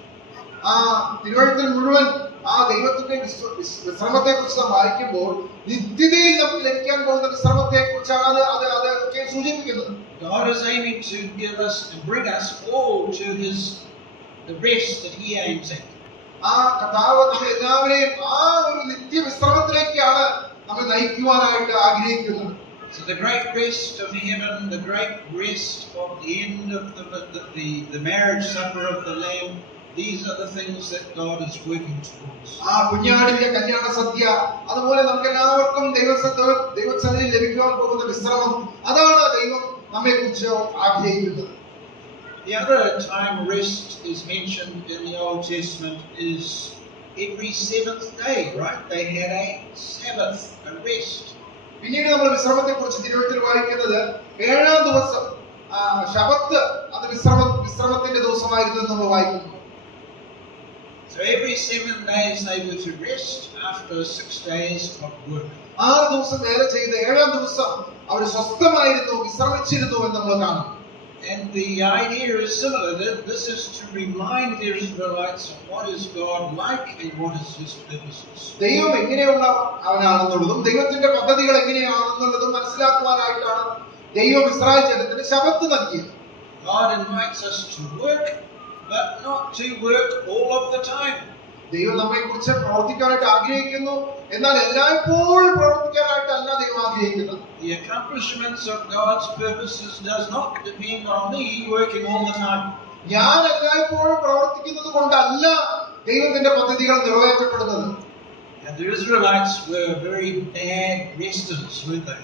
തിരുവഴുത്തിൽ മുഴുവൻ ആ ദൈവത്തിന്റെ വിശ്രമത്തെ കുറിച്ച് നാം വായിക്കുമ്പോൾ നിത്യതയിൽ നമുക്ക് ലഭിക്കാൻ പോകുന്ന വിശ്രമത്തെ കുറിച്ചാണ് അതൊക്കെ സൂചിപ്പിക്കുന്നത്. God is aiming to give us and bring us all to the rest that He aims at. ആ കർത്താവ് നമ്മൾ എല്ലാവരെയും ആ ഒരു നിത്യ വിശ്രമത്തിലേക്കാണ് നമ്മൾ നയിക്കുവാനായിട്ട് ആഗ്രഹിക്കുന്നത്. So the great rest of heaven, the great rest of the end of the marriage supper of the Lamb, these are the things that God is working towards. ആ കുഞ്ഞാടിന്റെ കല്യാണ സദ്യ, അതുപോലെ നമുക്ക് എല്ലാവർക്കും ദൈവസന്നിധിയിൽ ലഭിക്കുവാൻ പോകുന്ന വിശ്രമം, അതാണ് ദൈവം നമ്മെ കുറിച്ച് ആഗ്രഹിക്കുന്നത്. The other time rest is mentioned in the Old Testament is every seventh day, right? They had a Sabbath, a rest. പിന്നീട് നമ്മൾ വിശ്രമത്തെ കുറിച്ച് തിരുവഴുത്തിൽ വായിക്കുന്നത് 7-ാം ദിവസം ശബത്ത്, അത് വിശ്രമത്തിന്റെ ദിവസമായിരുന്നു എന്ന് നമ്മൾ വായിക്കുന്നു. So every 7 days they were to rest after 6 days of work. 6 ദിവസം വേല ചെയ്ത് 7-ാം ദിവസം അവർ സ്വസ്ഥമായിരുന്നു, വിശ്രമിച്ചിരുന്നു എന്ന് നമ്മൾ കാണുന്നു. And the idea is similar. That this is to remind the Israelites of what is God like and what is His purposes. ദൈവം എങ്ങനെയുള്ള അവനാണെന്നുള്ളതും ദൈവത്തിന്റെ പദ്ധതികൾ എങ്ങനെയാണെന്നുള്ളതും മനസ്സിലാക്കുവാനായിട്ടാണ് ദൈവം ഇസ്രായേൽ ജനത്തിന് ശബത്ത് നൽകിയത്. God invites us to work, but not to work all of the time. ദൈവം നമ്മെ കുറിച്ച് പ്രവർത്തിക്കാനായിട്ട് ആഗ്രഹിക്കുന്നു, എന്നാൽ എല്ലായ്പ്പോഴും പ്രവർത്തിക്കാനായിട്ടല്ല ദൈവം ആഗ്രഹിക്കുന്നത്. The accomplishments of God's purposes does not depend on me working all the time. ഞാൻ എല്ലായ്പ്പോഴും പ്രവർത്തിക്കുന്നത് കൊണ്ടല്ല ദൈവത്തിന്റെ പദ്ധതികൾ നിറവേറ്റപ്പെടുന്നത്. And the Israelites were very bad resters, weren't they?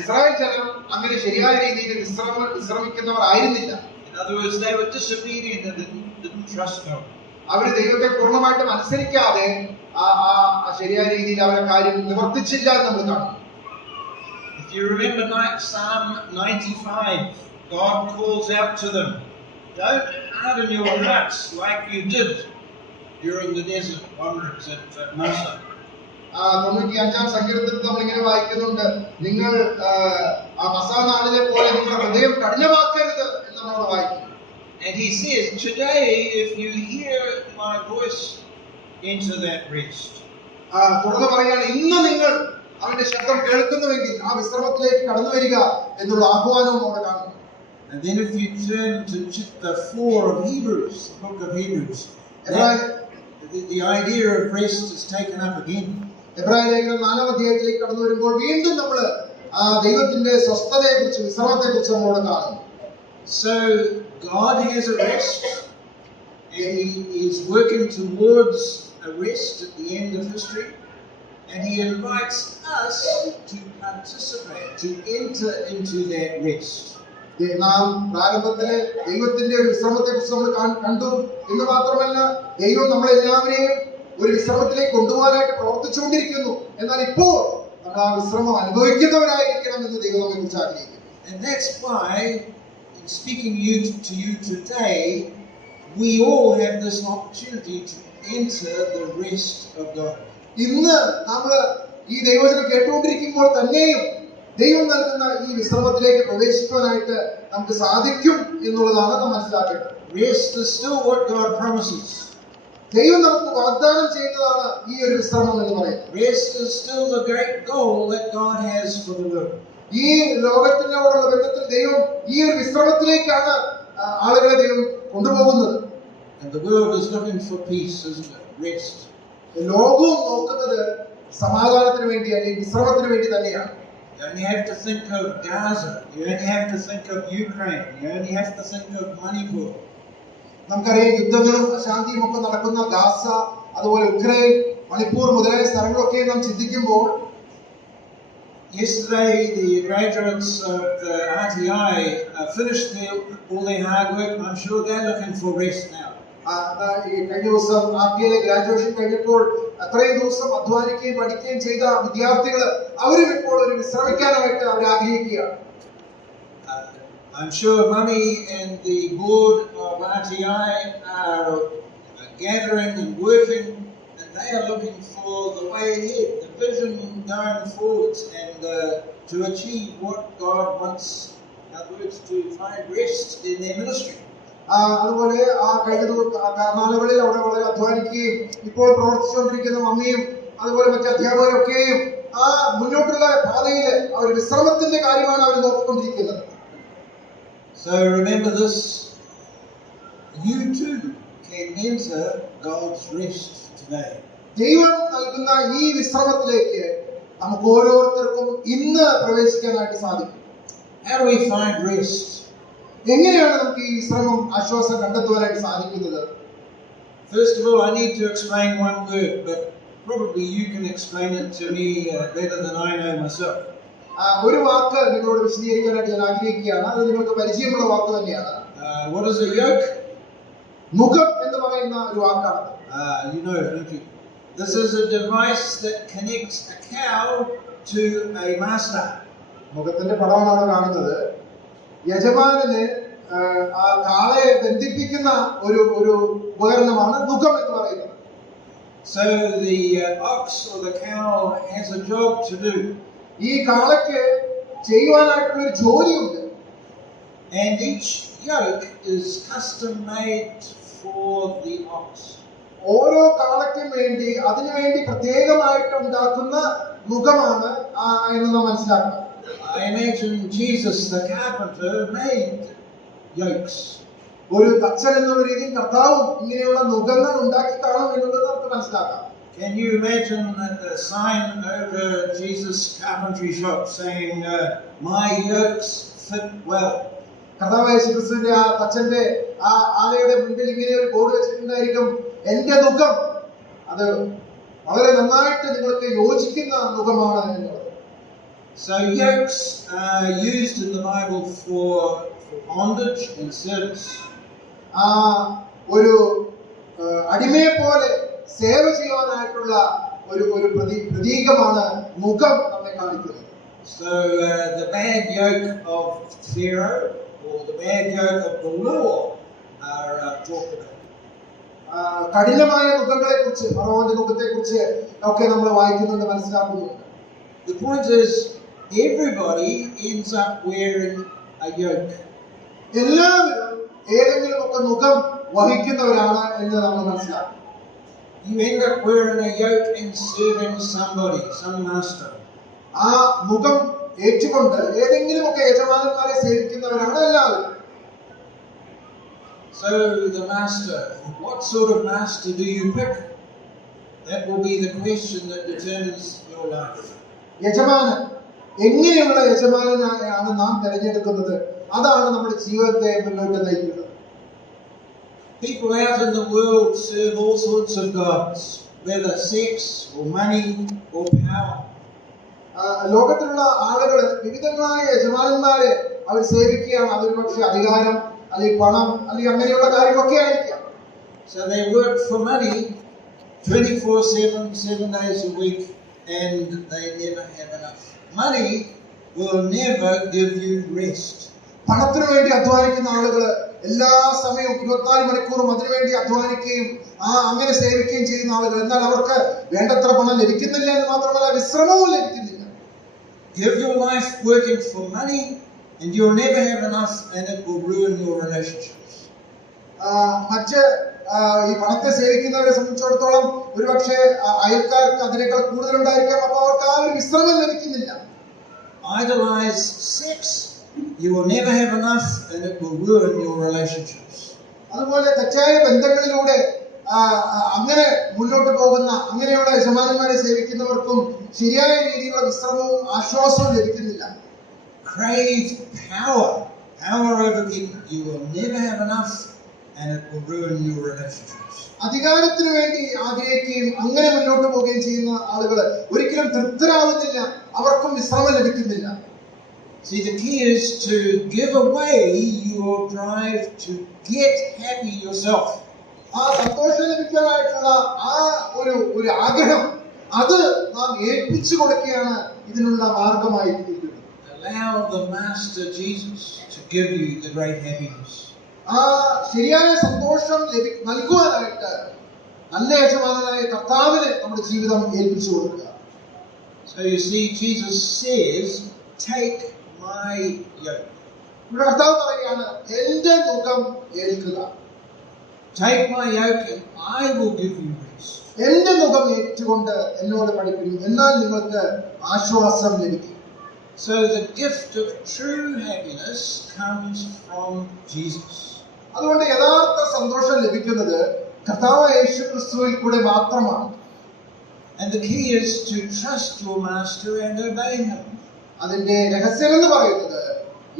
Israel ജനം അങ്ങനെ ശരിയായ രീതിയിൽ വിശ്രമിക്കുന്നവർ ആയിരുന്നില്ല. In other words, they were disobedient and didn't trust God. അവര് ദൈവത്തെ പൂർണ്ണമായിട്ടും അനുസരിക്കാതെ ശരിയായ രീതിയിൽ അവരെ കാര്യം നിവർത്തിച്ചില്ല എന്ന് നമ്മൾ കാണും. If you remember Psalm 95, God calls out to them, "Don't harden your hearts like you did during the desert wanderings at Massa." 95-ാം സങ്കീർത്തനത്തിൽ നമ്മൾ ഇങ്ങനെ വായിക്കുന്നുണ്ട്, നിങ്ങൾ മസാ നാളിലെ പോലെ നിങ്ങളുടെ ഹൃദയം കഠിനമാക്കരുത് എന്ന് നമ്മൾ വായിക്കുന്നു. And He says, "Today, if you hear my voice, enter that rest." തുടർന്ന് പറയാണ്, ഇന്ന് നിങ്ങൾ അവന്റെ ശബ്ദം കേൾക്കുന്നുവെങ്കിൽ ആ വിശ്രമത്തിലേക്ക് കടന്നു വരിക എന്നുള്ള ആഹ്വാനവും അവിടെ കാണുന്നു. And then if you turn to chapter 4 of Hebrews, the book of Hebrews, the idea of rest is taken up again. എബ്രായ ലേഖനം 4-ാം അധ്യായത്തിലേക്ക് കടന്നു വരുമ്പോൾ വീണ്ടും നമ്മൾ ദൈവത്തിന്റെ സ്വസ്ഥതയെക്കുറിച്ച് വിശ്രമത്തെക്കുറിച്ച് നമ്മളോട് കാണുന്നു. So God has a rest, and He is working towards a rest at the end of history, and He invites us to participate, to enter into that rest. നാം പ്രാരംഭത്തിലെ ദൈവത്തിന്റെ ഒരു വിശ്രമത്തെ കുറിച്ച് നമ്മൾ കണ്ടു എന്ന് മാത്രമല്ല, ദൈവം നമ്മളെല്ലാവരെയും ഒരു വിശ്രമത്തിലേക്ക് കൊണ്ടുപോകാനായിട്ട് പ്രവർത്തിച്ചുകൊണ്ടിരിക്കുന്നു. എന്നാൽ ഇപ്പോൾ നമ്മൾ ആ വിശ്രമം അനുഭവിക്കുന്നവരായിരിക്കണം എന്ന് ദൈവം നമ്മെ കുറിച്ച് ആഗ്രഹിക്കുന്നു. And that's why, in speaking to you today, we all have this opportunity to enter the rest of God. ഇന്ന് നമ്മൾ ഈ ദൈവവചനം കേട്ടുകൊണ്ടിരിക്കുമ്പോൾ തന്നെയും ദൈവം നൽകുന്ന ഈ വിശ്രമത്തിലേക്ക് പ്രവേശിക്കുവാനായിട്ട് നമുക്ക് സാധിക്കും എന്നുള്ളതാണ് നാം മനസ്സിലാക്കേണ്ടത്. Rest is still what God promises. ദൈവം നമുക്ക് വാഗ്ദാനം ചെയ്യുന്നതാണ് ഈ ഒരു വിശ്രമം എന്ന് പറയുന്നത്. Rest is still the great goal that God has for the world. ഈ ലോകത്തിനോടുള്ള ബന്ധത്തിൽ ദൈവം ഈ ഒരു വിശ്രമത്തിലേക്കാണ് ആളുകളെ ദൈവം കൊണ്ടുപോകുന്നത്. And the world is looking for peace, isn't it? Rest. ലോകവും നോക്കുന്നത് സമാധാനത്തിന് വേണ്ടി അല്ലെങ്കിൽ വിശ്രമത്തിന് വേണ്ടി തന്നെയാണ്. You only have to think of Gaza. You only have to think of Ukraine. You only have to think of Manipur. നമുക്കറിയാം, യുദ്ധങ്ങളും അശാന്തിയും ഒക്കെ നടക്കുന്ന ഗാസ, അതുപോലെ ഉക്രൈൻ, മണിപ്പൂർ മുതലായ സ്ഥലങ്ങളൊക്കെ നാം ചിന്തിക്കുമ്പോൾ, yesterday the graduates of the RTI finished all their hard work. I'm sure they're looking for rest now. കഴിഞ്ഞ ദിവസം RTIയിലെ ഗ്രാജുവേഷൻ കഴിഞ്ഞപ്പോൾ അത്രയും ദിവസം അധ്വാനിക്കുകയും പഠിക്കുകയും ചെയ്ത വിദ്യാർത്ഥികൾ അവരും ഇപ്പോൾ ഒരു വിശ്രമിക്കാനായിട്ട് അവർ ആഗ്രഹിക്കുകയാണ്. I'm sure Mummy and the board of RTI are gathering and working, and they are looking for the way ahead, the vision going forwards, and to achieve what God wants, in other words, to find rest in their ministry. അതുപോലെ ആ കഴിഞ്ഞ നാളുകളിൽ അവിടെ വളരെ അധ്വാനിക്കുകയും ഇപ്പോൾ പ്രവർത്തിച്ചുകൊണ്ടിരിക്കുന്ന മമ്മിയും അതുപോലെ മറ്റ് അധ്യാപകരൊക്കെയും ആ മുന്നോട്ടുള്ള പാതയിൽ അവർ വിശ്രമത്തിന്റെ കാര്യമാണ് അവർ നോക്കിക്കൊണ്ടിരിക്കുന്നത്. So remember this, you too can enter God's rest today. ദൈവം നൽകുന്ന ഈ വിശ്രമത്തിലേക്ക് നമുക്ക് ഓരോരുത്തർക്കും ഇന്ന് പ്രവേശിക്കാനായിട്ട് സാധിക്കും. How do we find rest? എങ്ങനെയാണ് നമുക്ക് ഈ വിശ്രമം, ആശ്വാസം കണ്ടെത്തുവാനായിട്ട് സാധിക്കുന്നത്? First of all, I need to explain one word, but probably you can explain it to me better than I know myself. ഒരു വാക്ക് നിങ്ങളോട് വിശദീകരിക്കാനായിട്ട് ഞാൻ ആഗ്രഹിക്കുകയാണ്. അത് നിങ്ങൾക്ക് പരിചയമുള്ള വാക്ക് തന്നെയാണ്. What is a yoke? മുഖം എന്ന് പറയുന്ന ഒരു വാക്കാണ്. You know, don't you? This is a device that connects a cow to a master. മുഖത്തിന്റെ പടമാണ് കാണുന്നത്. യജമാനന് ആ കാളയെ ബന്ധിപ്പിക്കുന്ന ഒരു ഉപകരണമാണ് മുഖം എന്ന് പറയുന്നത്. So the ox or the cow has a job to do. ഈ കാളയ്ക്ക് ചെയ്യുവാനായിട്ടുള്ള ഒരു ജോലിയുണ്ട്. And each yoke is custom made for the ox. ഓരോ കാളയ്ക്കും വേണ്ടി അതിനുവേണ്ടി പ്രത്യേകമായിട്ട് ഉണ്ടാക്കുന്ന മുഖമാണ് എന്ന് നാം മനസ്സിലാക്കണം. I imagine Jesus the carpenter made yokes. ഒരു തച്ചൻ എന്നുള്ള രീതിയിൽ കർത്താവും ഇങ്ങനെയുള്ള മുഖങ്ങൾ ഉണ്ടാക്കി കാണും എന്നുള്ളത് നമുക്ക് മനസ്സിലാക്കാം. Can you imagine the sign over Jesus' carpentry shop saying, "My yokes fit well"? കർത്താവായ യേശുക്രിസ്തുവിന്റെ ആ തച്ചന്റെ ആ ആലയുടെ മുൻപിൽ ഇങ്ങനെ ഒരു ബോർഡ് വെച്ചിട്ടുണ്ടായിരിക്കും, എന്റെ മുഖം അത് വളരെ നന്നായിട്ട് നിങ്ങൾക്ക് യോജിക്കുന്ന മുഖമാണ് എന്നുള്ളത്. So yokes are used in the Bible for bondage and service. ഒരു അടിമയെ പോലെ സേവ ചെയ്യുവാനായിട്ടുള്ള ഒരു പ്രതീകമാണ് മുഖം നമ്മെ കാണിക്കുന്നത്. So the bad yoke of Pharaoh or the bad yoke of the law are talked about. കഠിനമായ മുഖങ്ങളെ കുറിച്ച്, ഫറവോന്റെ മുഖത്തെ കുറിച്ച് ഒക്കെ നമ്മൾ വായിക്കുന്നുണ്ട്, മനസ്സിലാക്കുന്നുണ്ട്. The point is, everybody ends up wearing a yoke. എല്ലാവരും ഏതെങ്കിലും ഒക്കെ മുഖം വഹിക്കുന്നവരാണ് എന്ന് നമ്മൾ മനസ്സിലാക്കും. You end up wearing a yoke and serving somebody, some master. ആ മുഖം ഏറ്റുകൊണ്ട് ഏതെങ്കിലും ഒക്കെ യജമാനന്മാരെ സേവിക്കുന്നവരാണ് എല്ലാവരും. So the master, what sort of master do you pick? That will be the question that determines your life. യജമാനൻ, എങ്ങനെയുള്ള യജമാനാണ് നാം തിരഞ്ഞെടുക്കുന്നത്? അതാണ് നമ്മുടെ ജീവിതത്തെ മുന്നോട്ട് നയിക്കുന്നത്. People out in the world serve all sorts of gods, whether sex or money or power. ലോകത്തിലുള്ള ആളുകൾ വിവിധങ്ങളായ യജമാനന്മാരെ അവർ സേവിക്കുകയാണ്. അതൊരു പക്ഷേ അധികാരം അല്ലെങ്കിൽ പണം അല്ലെങ്കിൽ അങ്ങനെയുള്ള കാര്യങ്ങളൊക്കെ ആയിരിക്കാം. So they work for money 24/7, 7 days a week, and they never have enough. Money will never give you rest. പണത്തിനു വേണ്ടി അധ്വാനിക്കുന്ന ആളുകൾ എല്ലാ സമയവും 24 മണിക്കൂറും അതിനുവേണ്ടി അധ്വാനിക്കുകയും അങ്ങനെ സേവിക്കുകയും ചെയ്യുന്ന ആളുകൾ, എന്നാൽ അവർക്ക് വേണ്ടത്ര പണം ലഭിക്കുന്നില്ല എന്ന് മാത്രമല്ല വിശ്രമവും ലഭിക്കുന്നില്ല. Give your life working for money and you'll never have enough, and it will ruin your relationships. മറ്റ് ഈ പണത്തെ സേവിക്കുന്നവരെ സംബന്ധിച്ചിടത്തോളം ഒരുപക്ഷെ അയൽക്കാർക്ക് അതിനേക്കാൾ കൂടുതലുണ്ടായിരിക്കാം. അപ്പോൾ അവർക്ക് ആ ഒരു വിശ്രമം ലഭിക്കുന്നില്ല. Idolize sex, you will never have enough, and it will ruin your relationships. അതുപോലെ തെറ്റായ ബന്ധങ്ങളിലൂടെ അങ്ങനെ മുന്നോട്ട് പോകുന്ന അങ്ങനെയുള്ള യജമാനന്മാരെ സേവിക്കുന്നവർക്കും ശരിയായ രീതിയിലുള്ള വിശ്രമവും ആശ്വാസവും ലഭിക്കുന്നില്ല. Crave power over people. You will never have enough, and it will ruin your relationships. അധികാരത്തിന് വേണ്ടി ആഗ്രഹിക്കുകയും അങ്ങനെ മുന്നോട്ട് പോവുകയും ചെയ്യുന്ന ആളുകൾ ഒരിക്കലും തൃപ്തരാകുന്നില്ല, അവർക്കും വിശ്രമം ലഭിക്കുന്നില്ല. See, the key is to give away your drive to get happy yourself. സന്തോഷം ലഭിക്കാനായിട്ടുള്ള ഒരു ആഗ്രഹം അത് നാം ഏൽപ്പിച്ചു കൊടുക്കുകയാണ് ഇതിനുള്ള മാർഗമായിരിക്കുന്നത്. Allow the Master Jesus to give you the great happiness. ശരിയായ സന്തോഷം നൽകുവാനായിട്ട് നല്ല യജമാനനായ കർത്താവിനെ നമ്മുടെ ജീവിതം ഏൽപ്പിച്ചു കൊടുക്കുക. So you see, Jesus says, "Take my yoke." ഇവിടെ കർത്താവ് പറയുകയാണ്, എന്റെ നുകം ഏൽക്കുക. Take my yoke and I will give you rest. എന്റെ നുകം ഏറ്റുകൊണ്ട് എന്നോട് പഠിപ്പിക്കും, എന്നാൽ നിങ്ങൾക്ക് ആശ്വാസം ലഭിക്കും. So the gift of true happiness comes from Jesus. അതുകൊണ്ട് യഥാർത്ഥ സന്തോഷം ലഭിക്കുന്നത് കർത്താവായ യേശുക്രിസ്തുവിൽ കൂടെ മാത്രമാണ്. And the key is to trust your master and obey him. അതിന്റെ രഹസ്യം എന്ന് പറയുന്നത്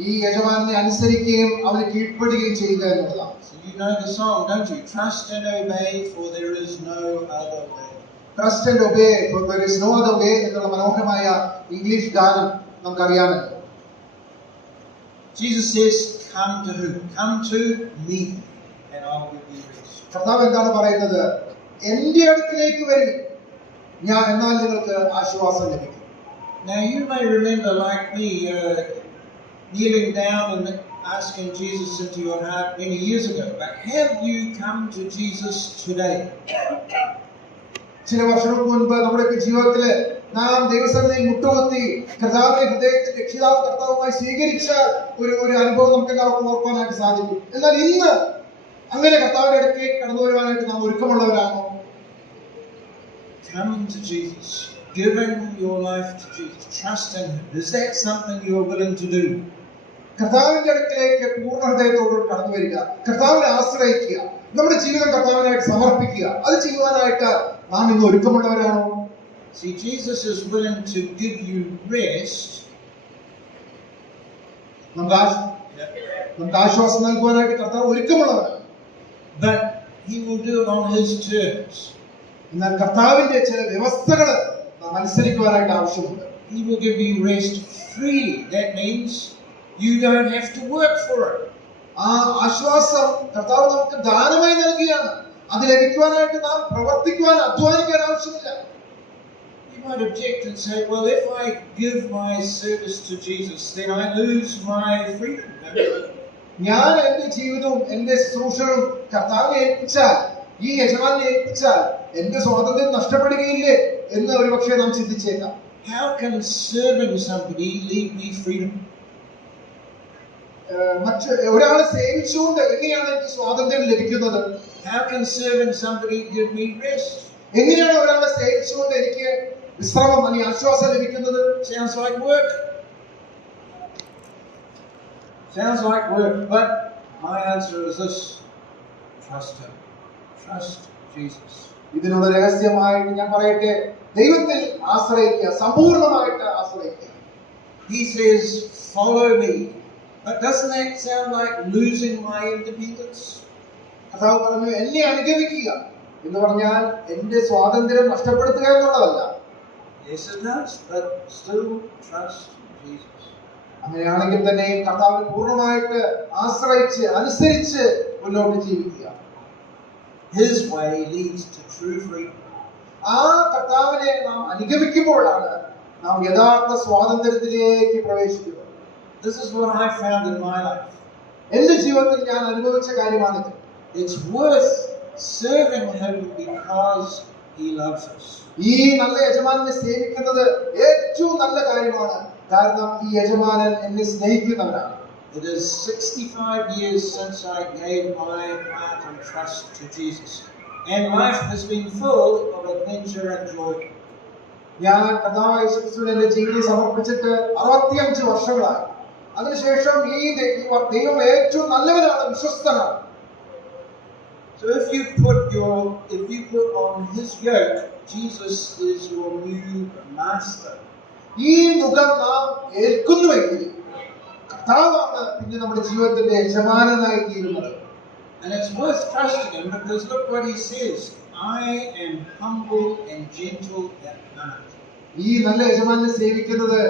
ഈ യജമാനെ അനുസരിക്കുകയും അവന് കീഴ്പ്പെടുകയും ചെയ്യുക എന്നുള്ളതാണ്. So you know the song, don't you? Trust and obey, for there is no other way. Trust and obey, for there is no other way എന്നുള്ള മനോഹരമായ ഇംഗ്ലീഷ് ഗാനം നമുക്കറിയാമല്ലോ. Jesus says, "Come to whom? Come to me, and I will give you rest." കർത്താവ് എന്താണ് പറയുന്നത്? എന്റെ അടുക്കിലേക്ക് വരിക, എന്നാൽ നിങ്ങൾക്ക് ആശ്വാസം ലഭിക്കും. Now you may remember, like me, kneeling down and asking Jesus into your heart many years ago. But have you come to Jesus today? ചില വർഷങ്ങൾക്ക് മുൻപ് നമ്മുടെ ജീവിതത്തില് നാം ദൈവസന്നിധിയിൽ മുട്ടുകുത്തി കർത്താവിനെ ഹൃദയത്തിൽ രക്ഷിതാവ് കർത്താവുമായി സ്വീകരിച്ച ഒരു അനുഭവം നമുക്ക് എല്ലാവർക്കും ഓർക്കാനായിട്ട് സാധിക്കും. എന്നാൽ ഇന്ന് അങ്ങനെ കർത്താവിന്റെ അടുത്തേക്ക് കടന്നു വരുവാനായിട്ട് നാം ഒരുക്കമുള്ളവരാണോ? Come to Jesus, giving your life to Jesus, trusting him. Is that something you are willing to do? കർത്താവിന്റെ അടുത്തേക്ക് പൂർണ്ണ ഹൃദയത്തോടുകൂടി കടന്നു വരിക, കർത്താവിനെ ആശ്രയിക്കുക, നമ്മുടെ ജീവിതം കർത്താവിനായിട്ട് സമർപ്പിക്കുക. അത് ചെയ്യുവാനായിട്ട് നാം ഇന്ന് ഒരുക്കമുള്ളവരാണോ? See, Jesus is willing to give you rest. നമുക്ക് ആശ്വാസം നൽകുവാനായിട്ട് കർത്താവ് ഒരുക്കമുള്ളവരാണ്. But he will do it on his terms. എന്നാൽ കർത്താവിന്റെ ചില വ്യവസ്ഥകൾ നാം അനുസരിക്കുവാനായിട്ട് ആവശ്യമുണ്ട്. He will give you rest freely. That means you don't have to work for it. ആശ്വാസം കർത്താവ് നമുക്ക് ദാനമായി നൽകുകയാണ്. അത് ലഭിക്കുവാനായിട്ട് നാം പ്രവർത്തിക്കുവാൻ അധ്വാനിക്കാൻ ആവശ്യമില്ല. You might object and say, well, if I give my service to Jesus, then I lose my freedom. ഞാൻ എന്റെ ജീവിതവും എന്റെ ശുശ്രൂഷകളും കർത്താവിനെ ഏൽപ്പിച്ചാൽ, ഈ യജമാനെ ഏൽപ്പിച്ചാൽ എന്റെ സ്വാതന്ത്ര്യം നഷ്ടപ്പെടുകയില്ലേ എന്ന് ഒരുപക്ഷെ നാം ചിന്തിച്ചേക്കാം. How can serving somebody leave me freedom? മറ്റ് ഒരാളെ സേവിച്ചുകൊണ്ട് എങ്ങനെയാണ് എനിക്ക് സ്വാതന്ത്ര്യം ലഭിക്കുന്നത്? How can serving somebody give me rest? എങ്ങനെയാണ് ഒരാളെ സേവിച്ചുകൊണ്ട് എനിക്ക് വിശ്രമം അല്ലെങ്കിൽ ആശ്വാസം ലഭിക്കുന്നത്? Sounds like work. Sounds like work. But my answer is this: trust him. Trust Jesus. ഇതിനുള്ള രഹസ്യമായിട്ട് ഞാൻ പറയട്ടെ, ദൈവത്തിൽ ആശ്രയിക്കുക, സമ്പൂർണ്ണമായിട്ട് ആശ്രയിക്കുക. He says, follow me. But doesn't that sound like losing my independence? കർത്താവ് പറഞ്ഞു, എന്നെ അനുഗമിക്കുക എന്ന് പറഞ്ഞാൽ എന്റെ സ്വാതന്ത്ര്യം നഷ്ടപ്പെടുത്തുക എന്നുള്ളതല്ല. Yes, it does, but still trust Jesus. അങ്ങനെയാണെങ്കിൽ തന്നെ കർത്താവിനെ പൂർണ്ണമായിട്ട് ആശ്രയിച്ച് അനുസരിച്ച് മുന്നോട്ട് ജീവിക്കുക. His way leads to true freedom. ആ കർത്താവിനെ നാം അനുഗമിക്കുമ്പോഴാണ് നാം യഥാർത്ഥ സ്വാതന്ത്ര്യത്തിലേക്ക് പ്രവേശിക്കുന്നത്. This is what I found in my life. എന്റെ ജീവിതത്തിൽ ഞാൻ അനുഭവിച്ച കാര്യമാണിത്. It's worth serving him because he loves us. ഈ നല്ല യജമാനനെ സേവിക്കുന്നത് ഏറ്റവും നല്ല കാര്യമാണ്. കാരണം ഈ യജമാനൻ എന്നെ സ്നേഹിക്കുന്നവനാണ്. It is 65 years since I gave my heart and trust to Jesus, and life has been full of adventure and joy. ഞാൻ കർത്താവായ യേശുക്രിസ്തുവിനെ എന്റെ ജീവിതം സമർപ്പിച്ചിട്ട് 65 വർഷങ്ങളായി. അതിനുശേഷം ഈ ദൈവം ഏറ്റവും നല്ലവനാണ്, വിശ്വസ്തനാണ്. So if you put on his yoke, Jesus is your new master. ഈ നുകം നാം ഏൽക്കുന്നുവെങ്കിൽ കർത്താവാണ് പിന്നെ നമ്മുടെ ജീവിതത്തിന്റെ യജമാനനായി തീരുന്നത്. And it's worth trusting him because look what he says, I am humble and gentle at heart. ഈ നല്ല യജമാനെ സേവിക്കുന്നത്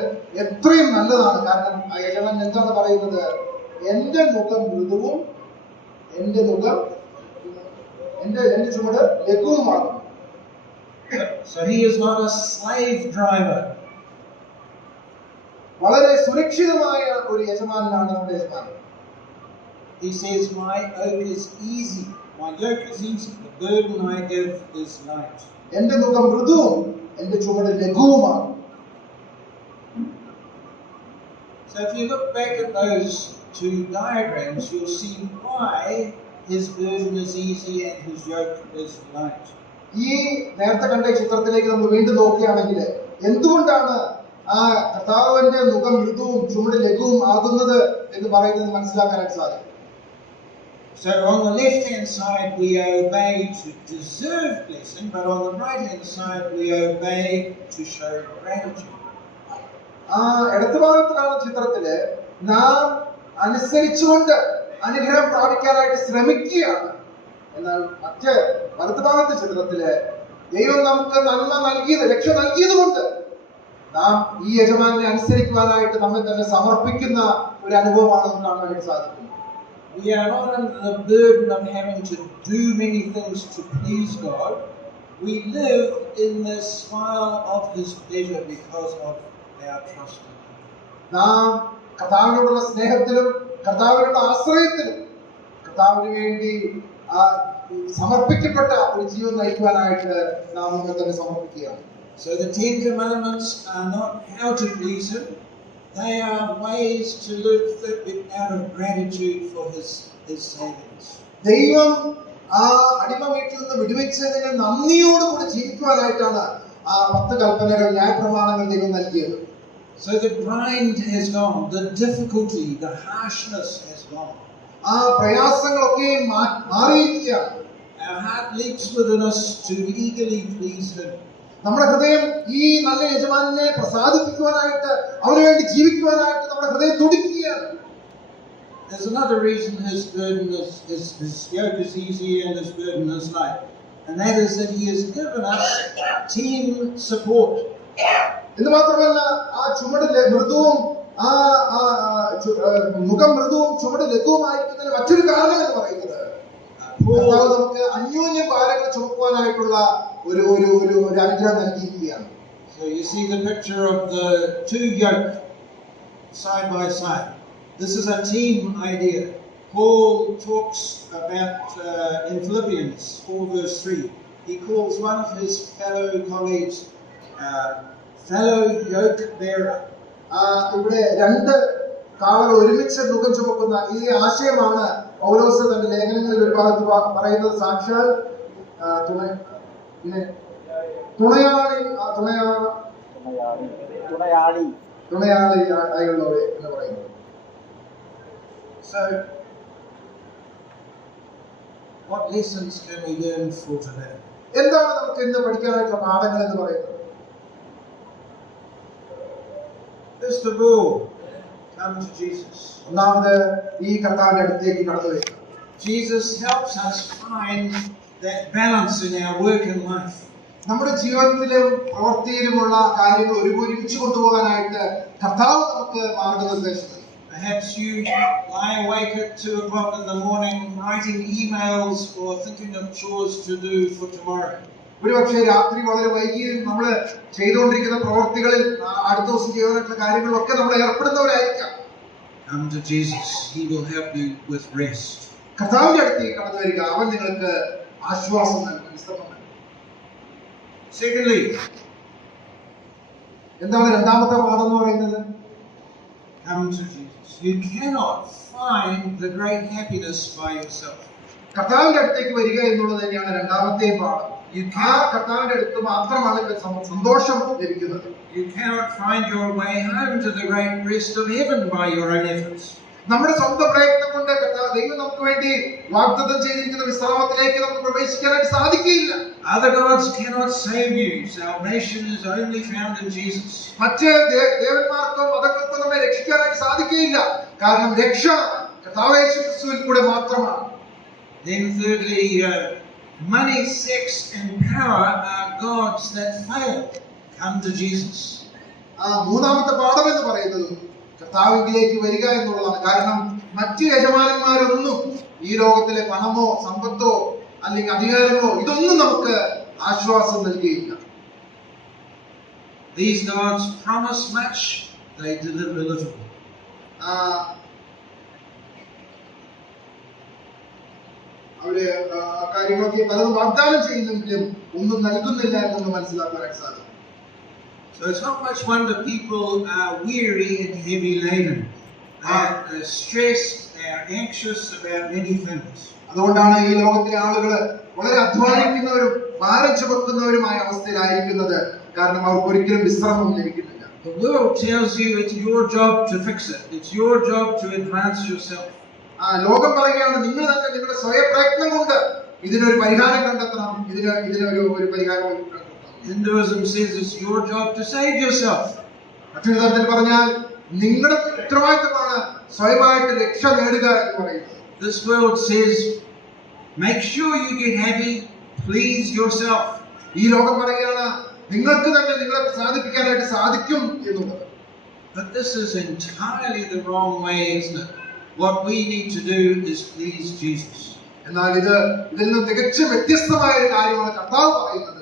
എത്രയും നല്ലതാണ്. കാരണം ആ യജമാൻ എന്താണ് പറയുന്നത്? എന്റെ മുഖം മൃദുവും എന്റെ ചുമട് ലഘുവുമാണ്. So he is not a slave driver. വളരെ സുരക്ഷിതമായ ഒരു യജമാനാണ് നമ്മുടെ യജമാൻ. He says, my yoke is easy. My yoke is easy. The burden I give is light. എന്റെ മുഖം മൃദുവും എന്റെ ചുമട് ലഘുവുമാണ്. So if you look back at those two diagrams, you'll see why his burden is easy and his yoke is light. ഈ നേരത്തെ കണ്ട ചിത്രത്തിലേക്ക് നമ്മൾ വീണ്ടും നോക്കുകയാണെങ്കിൽ എന്തുകൊണ്ടാണ് ആ കർത്താവിന്റെ മുഖം മൃദുവും ചുമട് ലഘുവും ആകുന്നത് എന്ന് പറയുന്നത് മനസ്സിലാക്കാൻ സാധിക്കും. So on the left-hand side we obey to deserve blessing, but on the right-hand side we obey to show gratitude. ആ ഇടതു ഭാഗത്താണ് ചിത്രത്തില് നാം അനുസരിച്ചുകൊണ്ട് അനുഗ്രഹം പ്രാപിക്കാനായിട്ട് ശ്രമിക്കുകയാണ്. എന്നാൽ മറ്റ് വലതു ഭാഗത്തെ ചിത്രത്തില് ദൈവം നമുക്ക് നന്മ നൽകിയത്, രക്ഷ നൽകിയതുകൊണ്ട് നാം ഈ യജമാനെ അനുസരിക്കുവാനായിട്ട് നമ്മെ തന്നെ സമർപ്പിക്കുന്ന ഒരു അനുഭവമാണ് നമുക്ക് കാണാൻ വേണ്ടി സാധിക്കുന്നത്. We are not under the burden of having to do many things to please God. We live in the smile of his pleasure because of our trust in him. നാം കർത്താവിനോടുള്ള സ്നേഹത്തിലും കർത്താവിനുള്ള ആശ്രയത്തിലും കർത്താവിന് വേണ്ടി സമർപ്പിക്കപ്പെട്ട ഒരു ജീവിതം നയിക്കുവാനായിട്ട് നാം നമ്മെ തന്നെ സമർപ്പിക്കുകയാണ്. So the 10 Commandments are not how to please him. They are ways to live out of gratitude for his savings. ദൈവം ആ അടിമ വീട്ടിൽ നിന്ന് വിടുവിച്ചതിന് നന്ദിയോടുകൂടി ജീവിക്കുവാനായിട്ടാണ് ആ 10 കൽപ്പനകൾ, ന്യായപ്രമാണങ്ങൾ ദൈവം നൽകിയത്. So the grind has gone, the difficulty, the harshness has gone. ആ പ്രയാസങ്ങളൊക്കെ മാറിയിരിക്കുകയാണ്. Our heart leaps within us to eagerly please him. നമ്മുടെ ഹൃദയം ഈ നല്ല യജമാനെ പ്രസാദിപ്പിക്കുവാനായിട്ട്, അവന് വേണ്ടി ജീവിക്കുവാനായിട്ട് നമ്മുടെ ഹൃദയം തുടിക്കുകയാണ്. There's another reason his yoke is easy and his burden is light, and that is that he has given us team support. എന്ന് മാത്രമല്ല ആ ചുമട് മൃദുവും മുഖം മൃദുവും ചുമട് ലഘുവുമായിരിക്കുന്നതിന് മറ്റൊരു കാരണം എന്ന് പറയുന്നത് നമുക്ക് അന്യോന്യം ഭാരങ്ങൾ ചുമക്കുവാനായിട്ടുള്ള ഒരു അനുഗ്രഹം നൽകിയിരിക്കുകയാണ്. So you see the picture of the two yoke side by side. This is a team idea. Paul talks about in Philippians 4 verse 3. He calls one of his fellow colleagues fellow yoke bearer. ഇവിടെ രണ്ട് കാളുകൾ ഒരുമിച്ച് മുഖം ചുമക്കുന്ന ഈ ആശയമാണ് പൗലോസ് തന്റെ ലേഖനങ്ങളിൽ ഒരു ഭാഗത്ത് പറയുന്നത്. സാക്ഷാൽ തുണയാളി ആയുള്ളവരെ എന്ന് പറയുന്നത്. So what lessons can we learn for today? എന്താണ് നമുക്ക് ഇന്ന് പഠിക്കാനായിട്ടുള്ള പാഠങ്ങൾ എന്ന് പറയുന്നത്? First of all, come to Jesus. ഒന്നാമത് ഈ കർത്താവിന്റെ അടുത്തേക്ക് കടന്നു വരിക. Jesus helps us find that balance in our work and life. നമ്മുടെ ജീവിതത്തിലും പ്രവൃത്തിയിലുമുള്ള കാര്യങ്ങൾ ഒരുമിച്ച് കൊണ്ടുപോകാനായിട്ട് കർത്താവ് നമുക്ക് മാർഗനിർദ്ദേശം നൽകി. Perhaps you lie awake at 2 o'clock in the morning writing emails or thinking of chores to do for tomorrow. ഒരുപക്ഷെ രാത്രി വളരെ വൈകിയും നമ്മൾ ചെയ്തുകൊണ്ടിരിക്കുന്ന പ്രവൃത്തികളിൽ അടുത്ത ദിവസം ചെയ്യാനായിട്ടുള്ള കാര്യങ്ങളിലൊക്കെ നമ്മൾ ഏർപ്പെടുന്നവരായിരിക്കാം. Come to Jesus. He will help you with rest. കർത്താവിന്റെ അടുത്തേക്ക് കടന്നു വരിക. അവൻ നിങ്ങൾക്ക് ആശ്വാസം നൽകും, വിശ്രമം നൽകും. Secondly, എന്താണ് രണ്ടാമത്തെ പാഠം എന്ന് പറയുന്നത്? come to Jesus. You cannot find the great happiness by yourself. കർത്താവിന്റെ അടുത്തേക്ക് വരിക എന്നുള്ളത് തന്നെയാണ് രണ്ടാമത്തെ പാഠം. ആ കർത്താവിന്റെ അടുത്ത് മാത്രമാണ് സന്തോഷം ലഭിക്കുന്നത്. You cannot find your way home to the great rest of heaven by your own efforts. നമ്മുടെ സ്വന്തം പ്രയത്നം കൊണ്ട് ദൈവം നമുക്ക് വേണ്ടി വാഗ്ദത്തം ചെയ്തിരിക്കുന്ന വിശ്രാമത്തിലേക്ക് നമുക്ക് പ്രവേശിക്കാനായിട്ട് സാധിക്കില്ല. Other gods cannot save you. Salvation is only found in Jesus. മറ്റ് ദേവന്മാർക്കോ മതങ്ങൾക്കോ നമ്മെ രക്ഷിക്കാനായിട്ട് സാധിക്കില്ല. കാരണം രക്ഷ കർത്താവ് യേശു ക്രിസ്തുവിൽ കൂടെ മാത്രമാണ്. Then thirdly, money, sex and power are gods that fail. Come to Jesus. മൂന്നാമത്തെ പാഠം എന്ന് പറയുന്നത് കർത്താവിലേക്ക് വരിക എന്നുള്ളതാണ്. കാരണം മറ്റ് യജമാനന്മാരൊന്നും ഈ ലോകത്തിലെ പണമോ സമ്പത്തോ അല്ലെങ്കിൽ അധികാരമോ ഇതൊന്നും നമുക്ക് ആശ്വാസം നൽകിയില്ല. These gods promise much, they deliver little. അവര് കാര്യങ്ങളൊക്കെ പലതും വാഗ്ദാനം ചെയ്യുന്നെങ്കിലും ഒന്നും നൽകുന്നില്ല എന്നൊന്ന് മനസ്സിലാക്കാനായിട്ട് സാധിക്കും. So it's not much wonder people are weary and heavy laden. They are stressed, they are anxious about many things. അതുകൊണ്ടാണ് ഈ ലോകത്തിലെ ആളുകൾ വളരെ അധ്വാനിക്കുന്നവരും ഭാരം ചുമക്കുന്നവരുമായ അവസ്ഥയിലായിരിക്കുന്നത്. കാരണം അവർക്ക് ഒരിക്കലും വിശ്രമം ലഭിക്കുന്നില്ല. The world tells you it's your job to fix it. It's your job to advance yourself. ലോകം പറയുകയാണ് നിങ്ങൾ തന്നെ നിങ്ങളുടെ സ്വയം പ്രയത്നം കൊണ്ട് ഇതിനൊരു പരിഹാരം കണ്ടെത്തണം, ഇതിനൊരു പരിഹാരം കണ്ടെത്തണം. Hinduism says it's your job to save yourself. മറ്റൊരു തരത്തിൽ പറഞ്ഞാൽ നിങ്ങളുടെ ഉത്തരവാദിത്തമാണ് സ്വയമായിട്ട് രക്ഷ നേടുക എന്ന് പറയുന്നത്. This world says make sure you get happy, please yourself. ഈ ലോകം പറയുകയാണ് നിങ്ങൾക്ക് തന്നെ നിങ്ങളെ സാധിപ്പിക്കാനായിട്ട് സാധിക്കും എന്നുള്ളത്. But this is entirely the wrong way, isn't it? What we need to do is please Jesus. എന്നാൽ ഇതിൽ നിന്ന് തികച്ചും വ്യത്യസ്തമായ ഒരു കാര്യമാണ് കർത്താവ് പറയുന്നത്.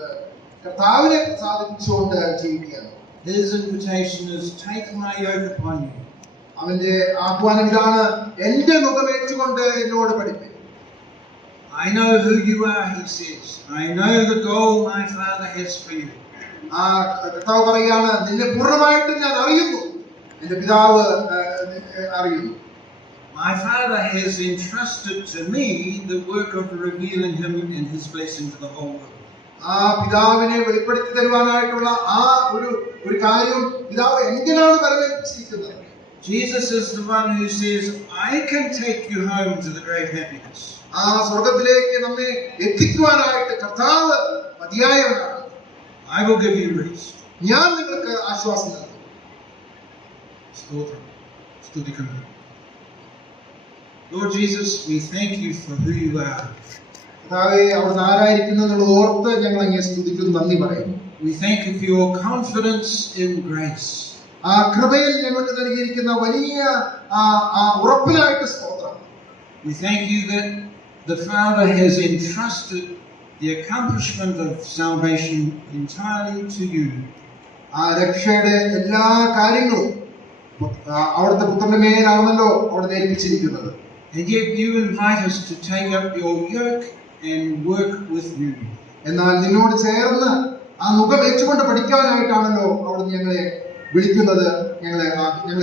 കർത്താവിനെ സാധിച്ചുകൊണ്ട് ജീവിക്കുക. His invitation is take my yoke upon you. അവന്റെ ആഹ്വാനം ഇതാണ്, എന്റെ നുകമേറ്റുകൊണ്ട് എന്നോട് പഠിപ്പിക്കുക. I know who you are, he says. I know the goal my Father has for you. കർത്താവ് പറയുകയാണ്, നിന്നെ പൂർണ്ണമായിട്ടും ഞാൻ അറിയുന്നു, എന്റെ പിതാവ് അറിയുന്നു. My Father has entrusted to me the work of revealing him and his blessing to the whole world. ആ പിതാവിനെ വെളിപ്പെടുത്തി തരുവാനായിട്ടുള്ള ആ ഒരു കാര്യം പിതാവ് എങ്ങനെയാണ് പരമേൽപ്പിച്ചിരിക്കുന്നത്. Jesus is the one who says, I can take you home to the great happiness. ആ സ്വർഗ്ഗത്തിലേക്ക് നമ്മെ എത്തിക്കുവാനായിട്ട് കർത്താവ് മതിയായവനാണ്. I will give you rest. ഞാൻ നിങ്ങൾക്ക് ആശ്വാസം നൽകും. സ്തുതിക്കുന്നു. Lord Jesus, we thank you for who you are. കർത്താവേ, അവിടുന്ന് ആരായിരിക്കുന്നു എന്നുള്ളത് ഓർത്ത് ഞങ്ങൾ അങ്ങയെ സ്തുതിക്കുന്നു, നന്ദി പറയുന്നു. We thank you for your confidence in grace. ആ കൃപയിൽ ഞങ്ങൾക്ക് നൽകിയിരിക്കുന്ന വലിയ ഉറപ്പിനായിട്ട് സ്തോത്രം. We thank you that the Father has entrusted the accomplishment of salvation entirely to you. ആ രക്ഷയുടെ എല്ലാ കാര്യങ്ങളും അവിടുത്തെ പുത്രന്റെ മേലാണല്ലോ അവിടുന്ന് ഏൽപ്പിച്ചിരിക്കുന്നത്. And yet you invite us to take up your yoke and work with you. എന്നാൽ നിന്നോട് ചേർന്ന് ആ മുഖം വെച്ചുകൊണ്ട് പഠിക്കാനായിട്ടാണല്ലോ അവിടുന്ന് ഞങ്ങളെ വിളിക്കുന്നത്, ഞങ്ങളെ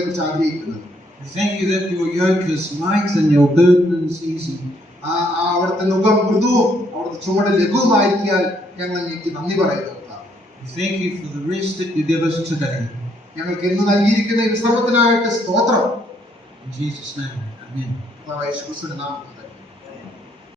കുറിച്ച് ആഗ്രഹിക്കുന്നത്. We thank you that your yoke is light and your burden is easy. അവിടുത്തെ മുഖം മൃദുവും അവിടുത്തെ ചുമട് ലഘുവുമായിരിക്കാൻ ഞങ്ങൾ അങ്ങേക്ക് നന്ദി പറയുന്നു. We thank you for the rest that you give us today. ഞങ്ങൾക്ക് ഇന്ന് നൽകിയിരിക്കുന്ന വിശ്രമത്തിനായിട്ട് സ്തോത്രം. In Jesus' name, amen. യേശുക്രിസ്തുവിന്റെ നാമത്തിൽ